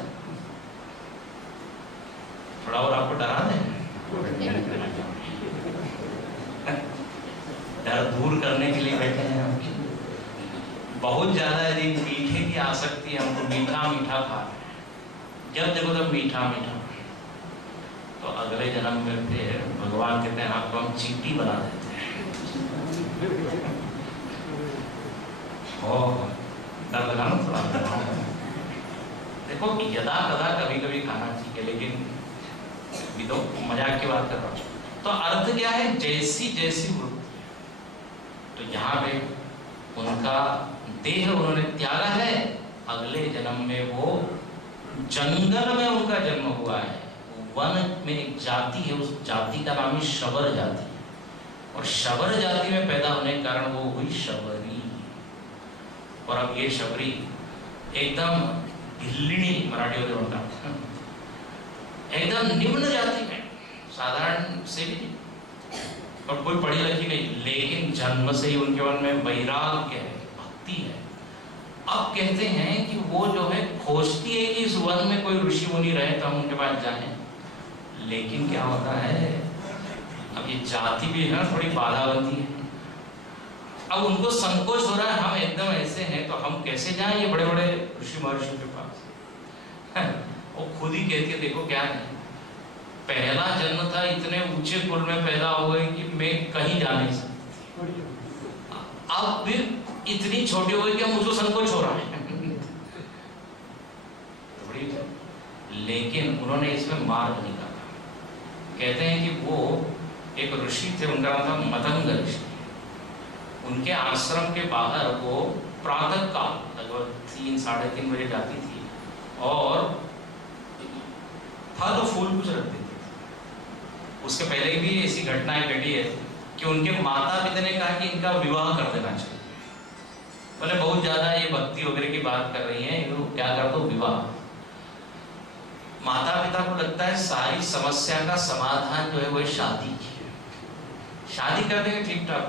थोड़ा और आपको डरा दें, डर दूर करने के लिए बैठे हैं हम। बहुत ज्यादा यदि मीठे की आसक्ति है, हमको मीठा मीठा खा रहे हैं, जब देखो तब मीठा मीठा, तो अगले जन्म में फिर भगवान कहते हैं आपको हम चींटी बना देते हैं। डर लगा ना थोड़ा। देखो यदा कदा कभी कभी खाना चाहिए, लेकिन अभी तो मजाक की बात कर रहा हूँ। तो अर्थ क्या है, जैसी जैसी वृत्ति, तो यहाँ पे उनका देह उन्होंने त्यागा है, अगले जन्म में वो जंगल में उनका जन्म हुआ है। वन में एक जाति है, उस जाति का नाम है शबर जाति, और शबर जाति में पैदा होने के कारण वो हुई शबरी। और अब ये शबरी एकदम ढिल्लिणी, मराठी में बोलता एकदम निम्न जाति में, साधारण से भी और कोई पढ़ी लिखी नहीं, लेकिन जन्म से ही उनके मन में वैराग्य है, भक्ति है। अब कहते हैं कि वो जो है खोजती है कि इस वन में कोई ऋषि मुनि रहे तो हम उनके पास जाएं, लेकिन क्या होता है, अब ये जाति भी है ना थोड़ी बाधा बनती है। अब उनको संकोच हो रहा है, हम एकदम ऐसे हैं तो हम कैसे जाएं ये बड़े बड़े ऋषि महर्षियों के पास। वो खुद ही कहती है देखो क्या है, पहला जन्म था, इतने ऊंचे कुल में पैदा हो गए कि मैं कहीं जा नहीं सकती, अब फिर इतनी छोटी हो गई कि मुझको संकोच हो रहा है। लेकिन उन्होंने इसमें मार्ग निकाला। कहते हैं कि वो एक ऋषि थे, उनका नाम था मतंग ऋषि। उनके आश्रम के बाहर वो प्रातः काल लगभग 3-3:30 बजे जाती थी, और था तो फूल कुछ रखती थी। उसके पहले भी ऐसी घटनाएं घटी है कि उनके माता पिता ने कहा कि इनका विवाह कर देना चाहिए। बोले बहुत ज्यादा ये भक्ति वगैरह की बात कर रही है, क्या कर दो विवाह। माता पिता को लगता है सारी समस्या का समाधान जो है वो शादी की है, शादी कर देंगे ठीक ठाक।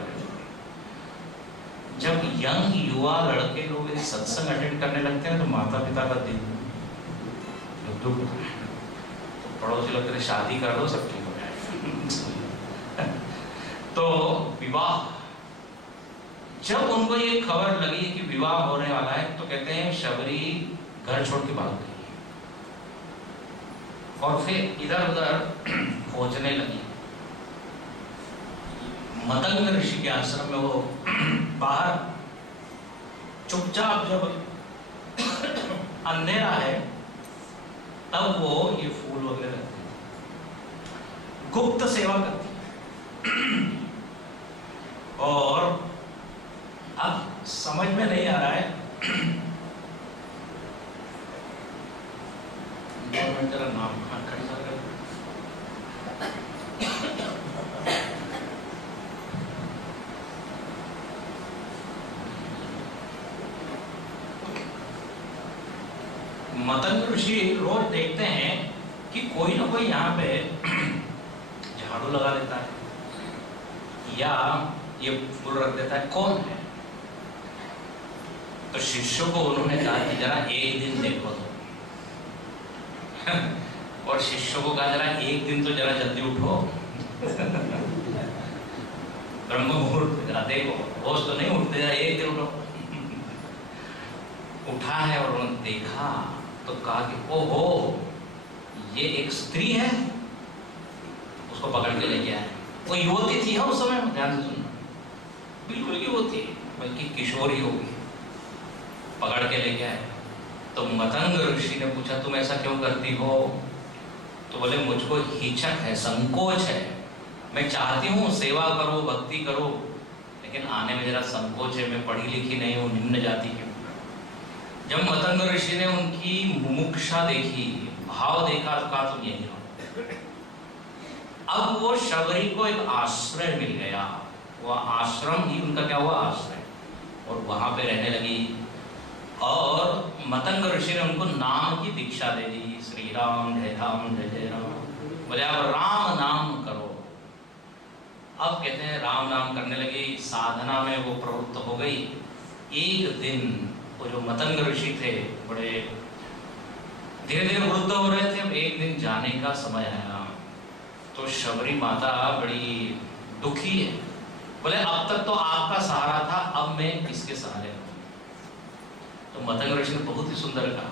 जब यंग युवा लड़के लोग सत्संग अटेंड करने लगते हैं तो माता पिता का दिल दुख, तो पड़ोसी लोग शादी कर दो सब ठीक हो जाएगा। तो विवाह, जब उनको ये खबर लगी कि विवाह होने वाला है, तो कहते हैं शबरी घर छोड़ के भाग गई, और फिर इधर उधर खोजने लगी। मतंग ऋषि के आश्रम में वो बाहर चुपचाप, जब अंधेरा है तब वो ये फूल वगैरह रखते हैं, गुप्त सेवा करती है। और अब समझ में नहीं आ रहा है, तेरा नाम मतंग ऋषि रोज देखते हैं कि कोई ना कोई यहाँ पे झाड़ू लगा देता है या ये फूल रख देता है, कौन है? तो शिष्यों को उन्होंने कहा कि जरा एक दिन देखो तो और शिष्यों को कहा जरा एक दिन तो जरा जल्दी उठो, ब्रह्म मुहूर्त जरा देखो, रोज तो नहीं उठते, जरा एक दिन उठो। उठा है और उन्होंने देखा तो कहा कि ओहो ये एक स्त्री है, उसको पकड़ के लेके आए। वो युवती थी उस समय, ध्यान से सुनना, बिल्कुल युवती, बल्कि किशोरी होगी। पकड़ के लेके आए तो मतंग ऋषि ने पूछा तुम ऐसा क्यों करती हो? तो बोले मुझको हिचक है, संकोच है, मैं चाहती हूँ सेवा करो, भक्ति करो, लेकिन आने में जरा संकोच है, मैं पढ़ी लिखी नहीं हूँ, निम्न जाति की हूँ। जब मतंग ऋषि ने उनकी मुमुक्षा देखी, भाव देखा, तो कहा तुम यही रहो। अब वो शबरी को एक आश्रय मिल गया, वह आश्रम ही उनका क्या हुआ, आश्रय, और वहां पे रहने लगी। और मतंग ऋषि ने उनको नाम की दीक्षा दे दी, श्री राम जय जय राम, बोले अब राम नाम करो। अब कहते हैं राम नाम करने लगी, साधना में वो प्रवृत्त हो गई। एक दिन वो जो मतंग ऋषि थे बड़े धीरे धीरे वृद्ध हो रहे थे, अब एक दिन जाने का समय आया। तो शबरी माता बड़ी दुखी है, बोले अब तक तो आपका सहारा था, अब मैं किसके सहारे हूं? तो मतंग ऋषि ने बहुत ही सुंदर कहा,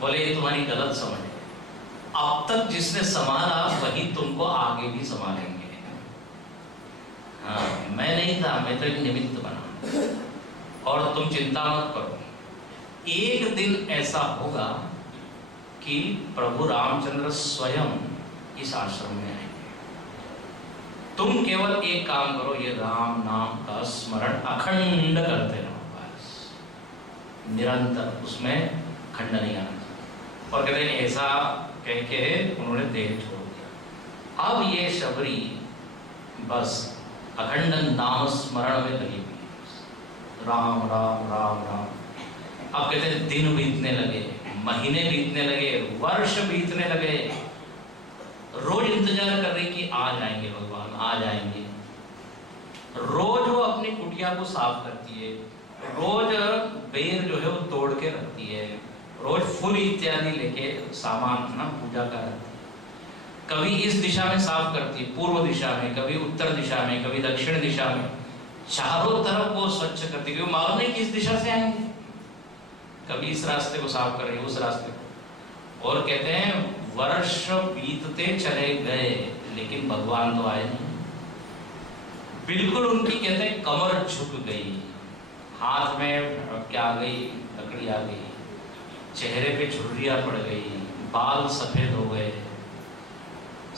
बोले ये तुम्हारी गलत समझ है, अब तक जिसने संभाला वही तुमको आगे भी संभालेंगे। हाँ, मैं नहीं था, मैं तो एक निमित्त बना, और तुम चिंता मत करो, एक दिन ऐसा होगा कि प्रभु रामचंद्र स्वयं इस आश्रम में आएंगे। तुम केवल एक काम करो, ये राम नाम का स्मरण अखंड करते रहो, बस निरंतर, उसमें खंड नहीं आना। और कहते हैं ऐसा कह के उन्होंने देह छोड़ दिया। अब ये शबरी बस अखंड नाम स्मरण में लगी हुई, राम राम राम राम। अब कहते हैं दिन बीतने लगे, महीने बीतने लगे, वर्ष बीतने लगे, रोज इंतजार कर रही कि आ जाएंगे भगवान, आ जाएंगे। रोज वो अपनी कुटिया को साफ करती है, रोज बेर जो है वो तोड़ के रखती है, रोज फूल इत्यादि लेके सामान ना पूजा का रखती है। कभी इस दिशा में साफ करती है, पूर्व दिशा में, कभी उत्तर दिशा में, कभी दक्षिण दिशा में, चारों तरफ वो स्वच्छ करती है, मालूम नहीं किस दिशा से आएंगे। कभी इस रास्ते को साफ कर रही है, उस रास्ते को। और कहते हैं वर्ष बीतते चले गए, लेकिन भगवान तो आए नहीं। बिल्कुल उनकी कहते हैं कमर झुक गई, हाथ में क्या आ गई, लकड़ी आ गई, चेहरे पे झुर्रियां पड़ गई, बाल सफेद हो गए,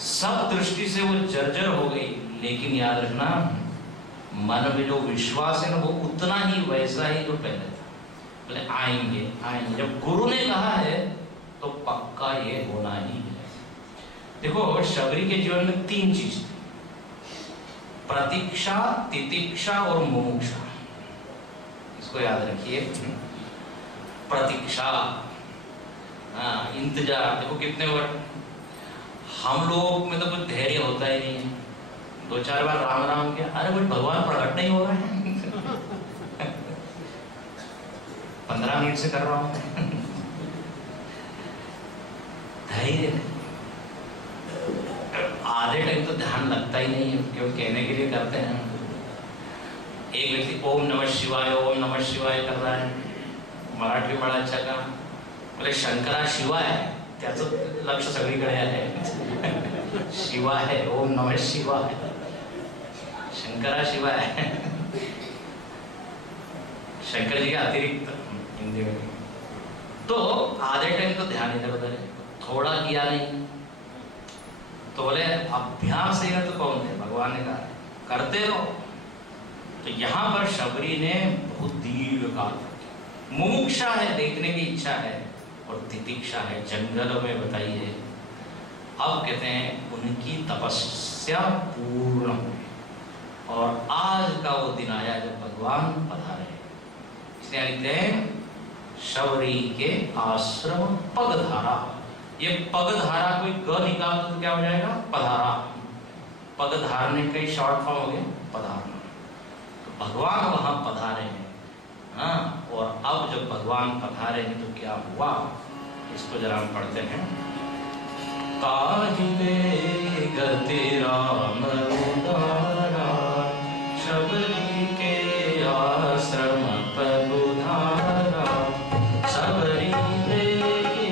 सब दृष्टि से वो जर्जर हो गई। लेकिन याद रखना, मन में जो विश्वास है ना, वो उतना ही वैसा ही जो पहले था। बोले आएंगे आएंगे, जब गुरु ने कहा है तो पक्का ये होना ही है। देखो शबरी के जीवन में तीन चीज थी, प्रतीक्षा, तितिक्षा और मुमुक्षा। इसको याद रखिए, प्रतीक्षा, इंतजार। देखो कितने वर्ष, हम लोग में तो कुछ धैर्य होता ही नहीं है, दो चार बार राम राम किया, अरे कुछ भगवान प्रकट नहीं हो रहा है 15 मिनट से कर रहा हूं धैर्य नहीं। आधे टाइम तो ध्यान लगता ही नहीं है, क्यों कहने के लिए करते हैं। एक व्यक्ति ओम नमः शिवाय कर रहा है, मराठी में बड़ा अच्छा कहा, बोले शंकरा शिवाय, त्याचं लक्ष सगळीकडे आहे शिवाय, ओम नमः शिवाय, शंकरा शिवाय शंकर जी के अतिरिक्त हिंदी में। तो आधे टाइम तो ध्यान इधर उधर है, थोड़ा किया नहीं। तो बोले अभ्यास है तो कौन है, भगवान ने कहा करते रहो। तो यहाँ पर शबरी ने बहुत दीर्घ काल, मुमुक्षा है, देखने की इच्छा है, और तितिक्षा है, जंगल में बताई है। अब कहते हैं उनकी तपस्या पूर्ण हुई, और आज का वो दिन आया जब भगवान पधारे। इसलिए लिखते हैं शबरी के आश्रम पगधारा। ये पगधारा कोई ग निकाल तो क्या हो जाएगा, पधारा। पग धारने का शॉर्ट फॉर्म हो गया पधारना। तो भगवान वहां पधारे हैं। हाँ, और अब जब भगवान पधारे हैं तो क्या हुआ, इसको जरा हम पढ़ते हैं। काहिले गति राम उदारा, शबरी के आश्रम पगधारा। शबरी देगी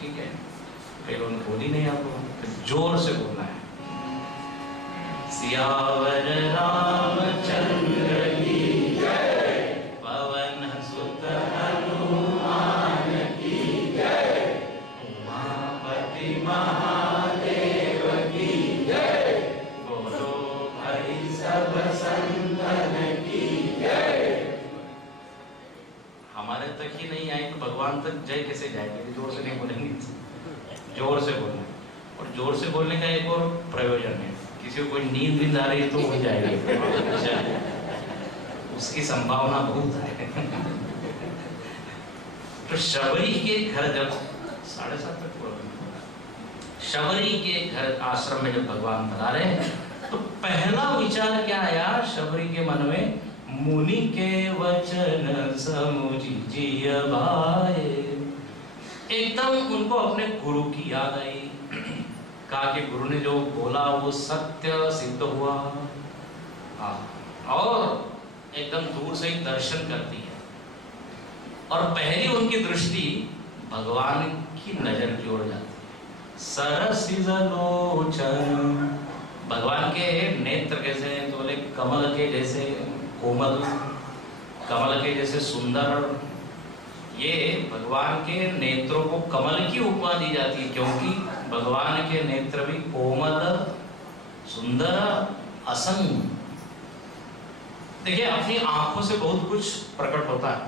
ठीक है, कई लोगों ने बोली नहीं आपको, तो जोर से बोलना है। सियावर रामचंद्र की जय, पवन सुत हनुमान की जय, उमापति महादेव की जय, बोलो भाई सब संतन की जय। हमारे तक ही नहीं आई तो भगवान तक जय कैसे जाएगी? जोर से नहीं बोलेंगे, जोर से बोलना है। और जोर से बोलने का एक और प्रयोजन है, किसी को कोई नींद आ रही है तो हो जाएगी, उसकी संभावना बहुत है। तो शबरी के घर जब 7:30 तक शबरी के घर आश्रम में जब भगवान पधारे तो पहला विचार क्या आया शबरी के मन में? मुनि के वचन समुझि जिय भाए। एकदम उनको अपने गुरु की याद आई। कहा कि गुरु ने जो बोला वो सत्य सिद्ध हुआ। और एकदम दूर से ही दर्शन करती है और पहली उनकी दृष्टि भगवान की नजर की ओर जाती है। सरसिज लोचन, भगवान के नेत्र कैसे? तो बोले कमल के जैसे कोमल, कमल के जैसे सुंदर। ये भगवान के नेत्रों को कमल की उपमा दी जाती है क्योंकि भगवान के नेत्र भी कोमल, सुंदर, असंग। देखिए, अपनी आंखों से बहुत कुछ प्रकट होता है।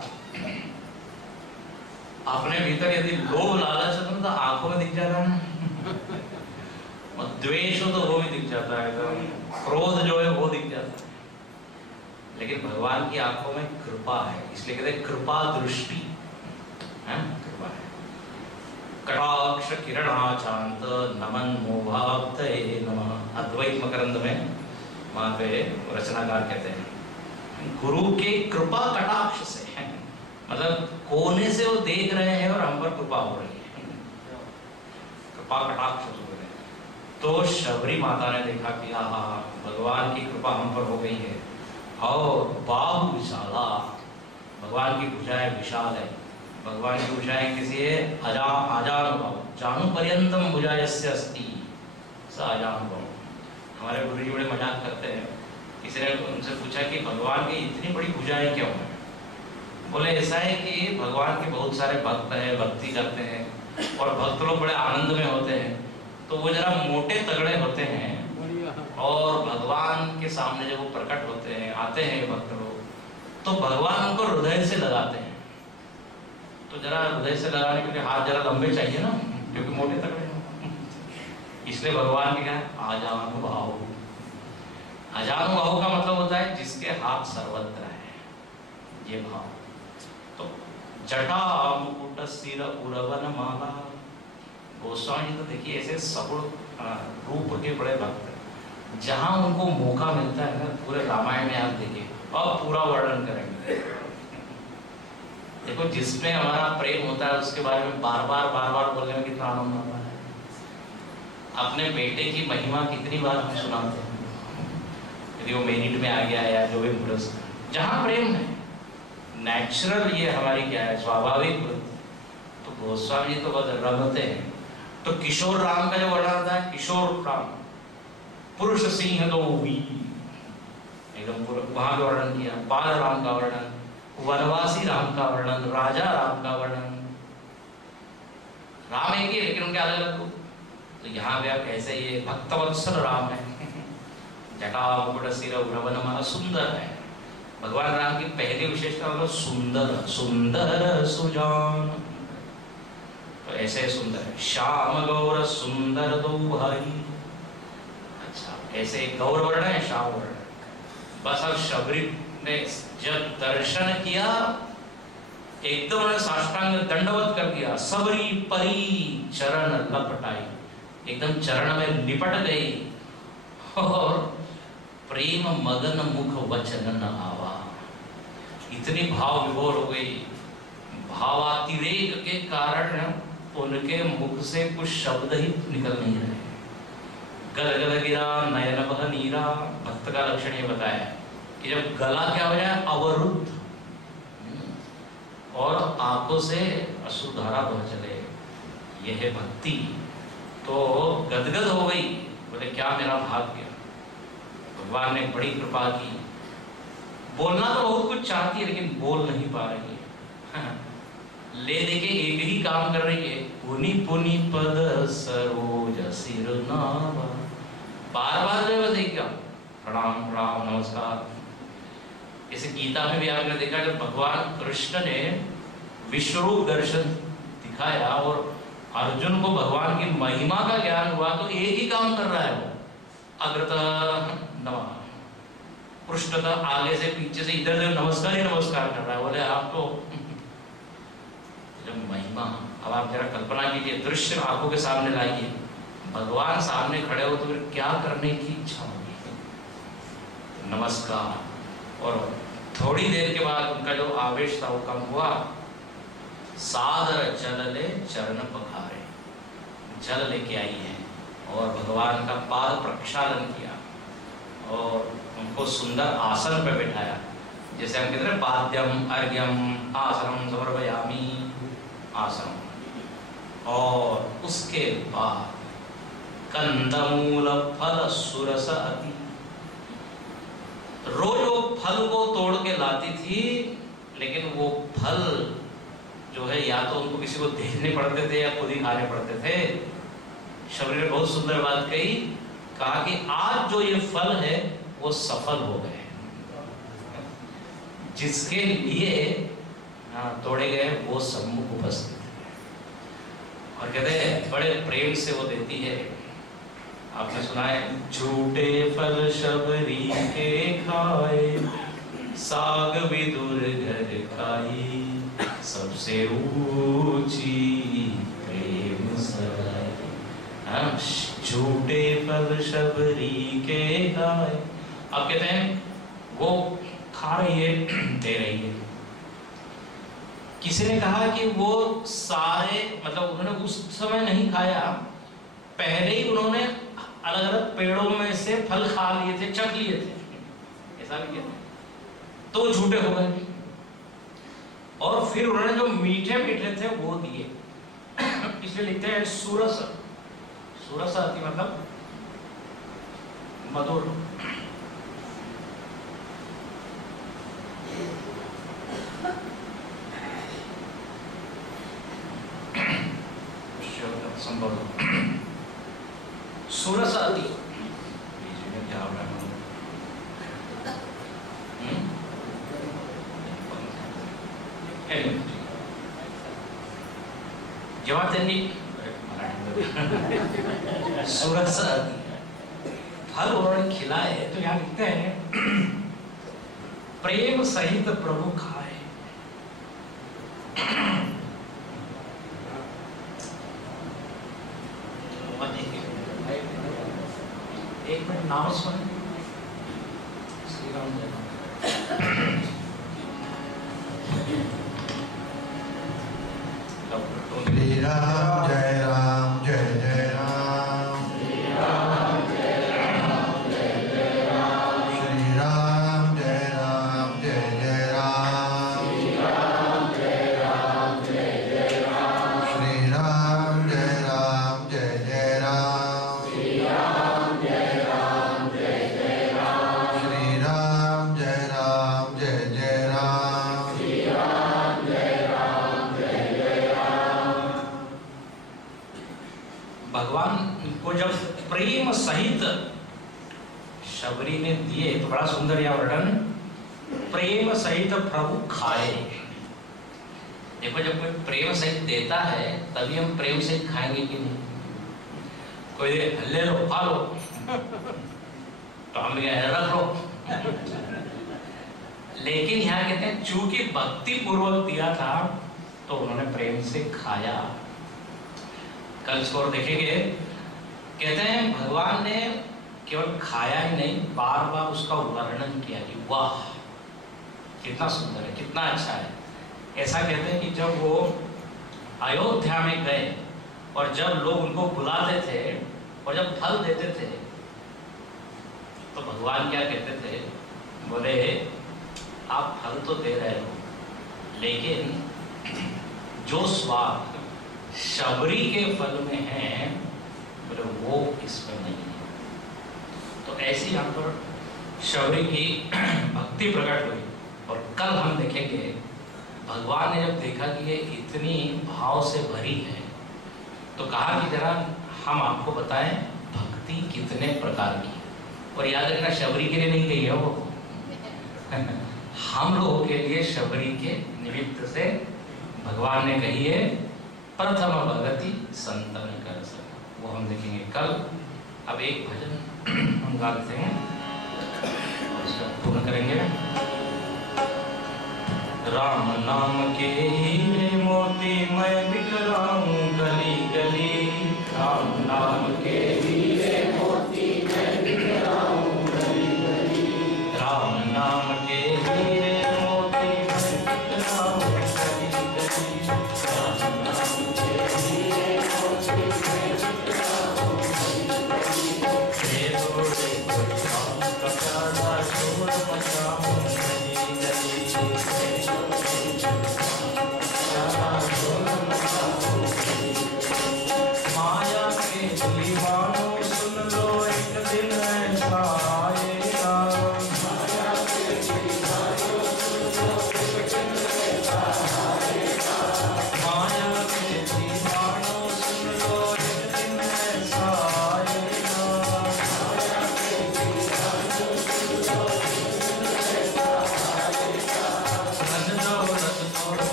अपने भीतर यदि लोभ लालच है तो आंखों में दिख जाता है, और द्वेष हो तो वो भी दिख जाता है, क्रोध जो है वो दिख जाता है। लेकिन भगवान की आंखों में कृपा है, इसलिए कहते हैं कृपा दृष्टि है, कृपा है। कटाक्ष किरणाचांत नमन मोभाप्तये नमः। अद्वैत मकरंद में वहां पे रचनाकार कहते हैं गुरु के कृपा कटाक्ष से है, मतलब कोने से वो देख रहे हैं और हम पर कृपा हो रही है, कृपा कटाक्ष हो रहे हैं। तो शबरी माता ने देखा कि आहा, भगवान की कृपा हम पर हो गई है। और बाहु विशाला, भगवान की भुजाएं विशाल है। भगवान की भुजाएं किसी है? अजानुभव, जानु पर्यंतम भुजायस्य अस्ति स अजानुभव। हमारे गुरु जी बड़े मजाक करते हैं। किसी ने उनसे पूछा कि भगवान की इतनी बड़ी भुजाएं क्यों हैं? बोले ऐसा है कि भगवान के बहुत सारे भक्त हैं, भक्ति करते हैं और भक्त लोग बड़े आनंद में होते हैं, तो वो जरा मोटे तगड़े होते हैं और भगवान के सामने जब वो प्रकट होते हैं, आते हैं भक्त लोग, तो भगवान उनको हृदय से लगाते हैं। तो जरा हृदय से लगाने के लिए हाथ जरा लंबे चाहिए ना, क्योंकि मोटे तगड़े हैं। इसलिए भगवान के क्या है? आजानुभाव। आजानुभाव का मतलब होता है जिसके हाथ सर्वत्र है, ये भाव। तो जटा मुकुट सिर उरवन माला, गोस्वामी तो देखिए ऐसे सगुण रूप के बड़े भक्त हैं। जहां उनको मौका मिलता है ना, पूरे रामायण में आप देखिए और पूरा वर्णन करेंगे। देखो, जिसमें हमारा प्रेम होता है उसके बारे में बार बार बोलने में कितना आनंद आता है। अपने बेटे की महिमा कितनी बार हम सुनाते हैं, यदि वो मेरिट में आ गया या जो भी पुरस्कार, जहाँ प्रेम है, नेचुरल, ये हमारी क्या है, स्वाभाविक वृत्ति। तो गोस्वामी तो बहुत रमते हैं। तो किशोर राम का जो वर्णन आता है, किशोर राम, पुरुष सिंह तो एकदम वहां का वर्णन किया, बाल राम का वर्णन, वनवासी राम का वर्णन, राजा राम का वर्णन। राम एक ही है लेकिन उनके अलग अलग रूप। तो यहाँ पे आप ऐसे ये भक्तवत्सल राम है, जटा मुकुट सिर उरवन माला, सुंदर है। भगवान राम की पहली विशेषता मतलब सुंदर, सुंदर सुजान। तो ऐसे सुंदर है। श्याम गौर सुंदर दो भाई। अच्छा, ऐसे गौर वर्ण है, श्याम वर्ण। बस अब शबरी ने जब दर्शन किया, एकदम उन्होंने साष्टांग दंडवत कर दिया। सबरी परी चरण लपटाई, एकदम चरण में लिपट गई और प्रेम मगन मुख वचन न आवा। इतनी भाव विभोर हो गई, भावातिरेक के कारण उनके मुख से कुछ शब्द ही निकल नहीं रहे। गल गल गिरा नयन बह नीरा। भक्त का लक्षण ये बताया कि जब गला क्या हो जाए, अवरुद्ध, और आंखों से अश्रुधारा बह चले, यह है भक्ति। तो गदगद हो गई, बोले क्या मेरा भाग्य, भगवान ने बड़ी कृपा की। बोलना तो बहुत कुछ चाहती है लेकिन बोल नहीं पा रही है। ले देके एक ही काम कर रही है, पुनि पुनि पद सरोज सिर नावा, बार बार जो है क्या प्रणाम प्रणाम नमस्कार। इसे गीता में भी आपने देखा जब भगवान कृष्ण ने विश्वरूप दर्शन दिखाया और अर्जुन को भगवान की महिमा का ज्ञान हुआ, तो एक ही काम कर रहा है वो, अग्रतः नमः, पृष्ठतः आगे से पीछे से इधर से नमस्कार ही नमस्कार कर रहा है। बोले आप तो जब महिमा, अब आप जरा कल्पना कीजिए, दृश्य आंखों के सामने लाइए, भगवान सामने खड़े हो तो फिर क्या करने की इच्छा होगी। नमस्कार। और थोड़ी देर के बाद उनका जो आवेश था वो कम हुआ। सादर जल ले चरण पखारे, जल लेके आई है और भगवान का पाद प्रक्षालन किया और उनको सुंदर आसन पे बिठाया, जैसे हम कहते हैं पाद्यम अर्घ्यम आसनम समर्पयामि आसन। और उसके बाद कंदमूल फल सुरस अति, रोज वो फल को तोड़ के लाती थी, लेकिन वो फल जो है या तो उनको किसी को भेजने पड़ते थे या खुद ही खाने पड़ते थे। शबरी ने बहुत सुंदर बात कही, कहा कि आज जो ये फल है वो सफल हो गए, जिसके लिए तोड़े गए वो सम्मुख उपस्थित है। और कहते हैं बड़े प्रेम से वो देती है। आपने सुना है, झूठे फल शबरी के खाए, साग विदुर घर खाई, सबसे रुचि प्रेम सगाई। झूठे फल शबरी के खाए, आप कहते हैं वो खा रही है, दे रही है। किसी ने कहा कि वो सारे, मतलब उन्होंने उस समय नहीं खाया, पहले ही उन्होंने अलग अलग पेड़ों में से फल खा लिए थे, चख लिए थे, ऐसा भी किया, तो झूठे हो गए। और फिर उन्होंने जो मीठे मीठे थे वो दिए, इसलिए लिखते हैं सुरस, सुरस आती मतलब मधुर। संभव सुरस आदि क्या जवाब देंगे सुरस आदि फल उन्होंने खिलाए, तो यहाँ लिखते हैं प्रेम सहित प्रभु खाए। एक मिनट नाम सुन, श्री राम जय राम। श्री राम जय राम जय जय राम, श्री राम जय राम जय जय राम, श्री राम जय राम जय जय राम, श्री राम जय राम जय जय राम, श्री राम जय राम जय जय राम, श्री राम जय राम जय जय राम, श्री राम जय राम जय जय राम, श्री राम जय राम जय जय राम। भगवान को जब प्रेम सहित शबरी ने दिए, तो बड़ा सुंदर यह वर्णन, प्रेम सहित प्रभु खाए। देखो जब कोई प्रेम सहित देता है तभी हम प्रेम सहित खाएंगे कि नहीं। कोई ले लो खा लो, तो हम रख लो। लेकिन यहाँ कहते हैं चूंकि भक्ति पूर्वक दिया था तो उन्होंने प्रेम से खाया। कल इसको और देखेंगे, कहते हैं भगवान ने केवल खाया ही नहीं, बार बार उसका वर्णन किया कि वाह कितना सुंदर है, कितना अच्छा है। ऐसा कहते हैं कि जब वो अयोध्या में गए और जब लोग उनको बुलाते थे और जब फल देते थे तो भगवान क्या कहते थे, बोले आप फल तो दे रहे हो लेकिन जो स्वाद शबरी के फल में है, बोले वो इसमें नहीं है। तो ऐसी यहाँ पर शबरी की भक्ति प्रकट हुई। और कल हम देखेंगे भगवान ने जब देखा कि ये इतनी भाव से भरी है, तो कहा कि जरा हम आपको बताएं भक्ति कितने प्रकार की है। और याद रखना, शबरी के लिए नहीं कही है वो हम लोगों के लिए शबरी के निमित्त से भगवान ने कही है, प्रथम भगति संतन कर सक। वो हम देखेंगे कल। अब एक भजन हम गाते हैं, उसका पूर्ण करेंगे। राम नाम के हीरे मोती मैं बिखराऊं,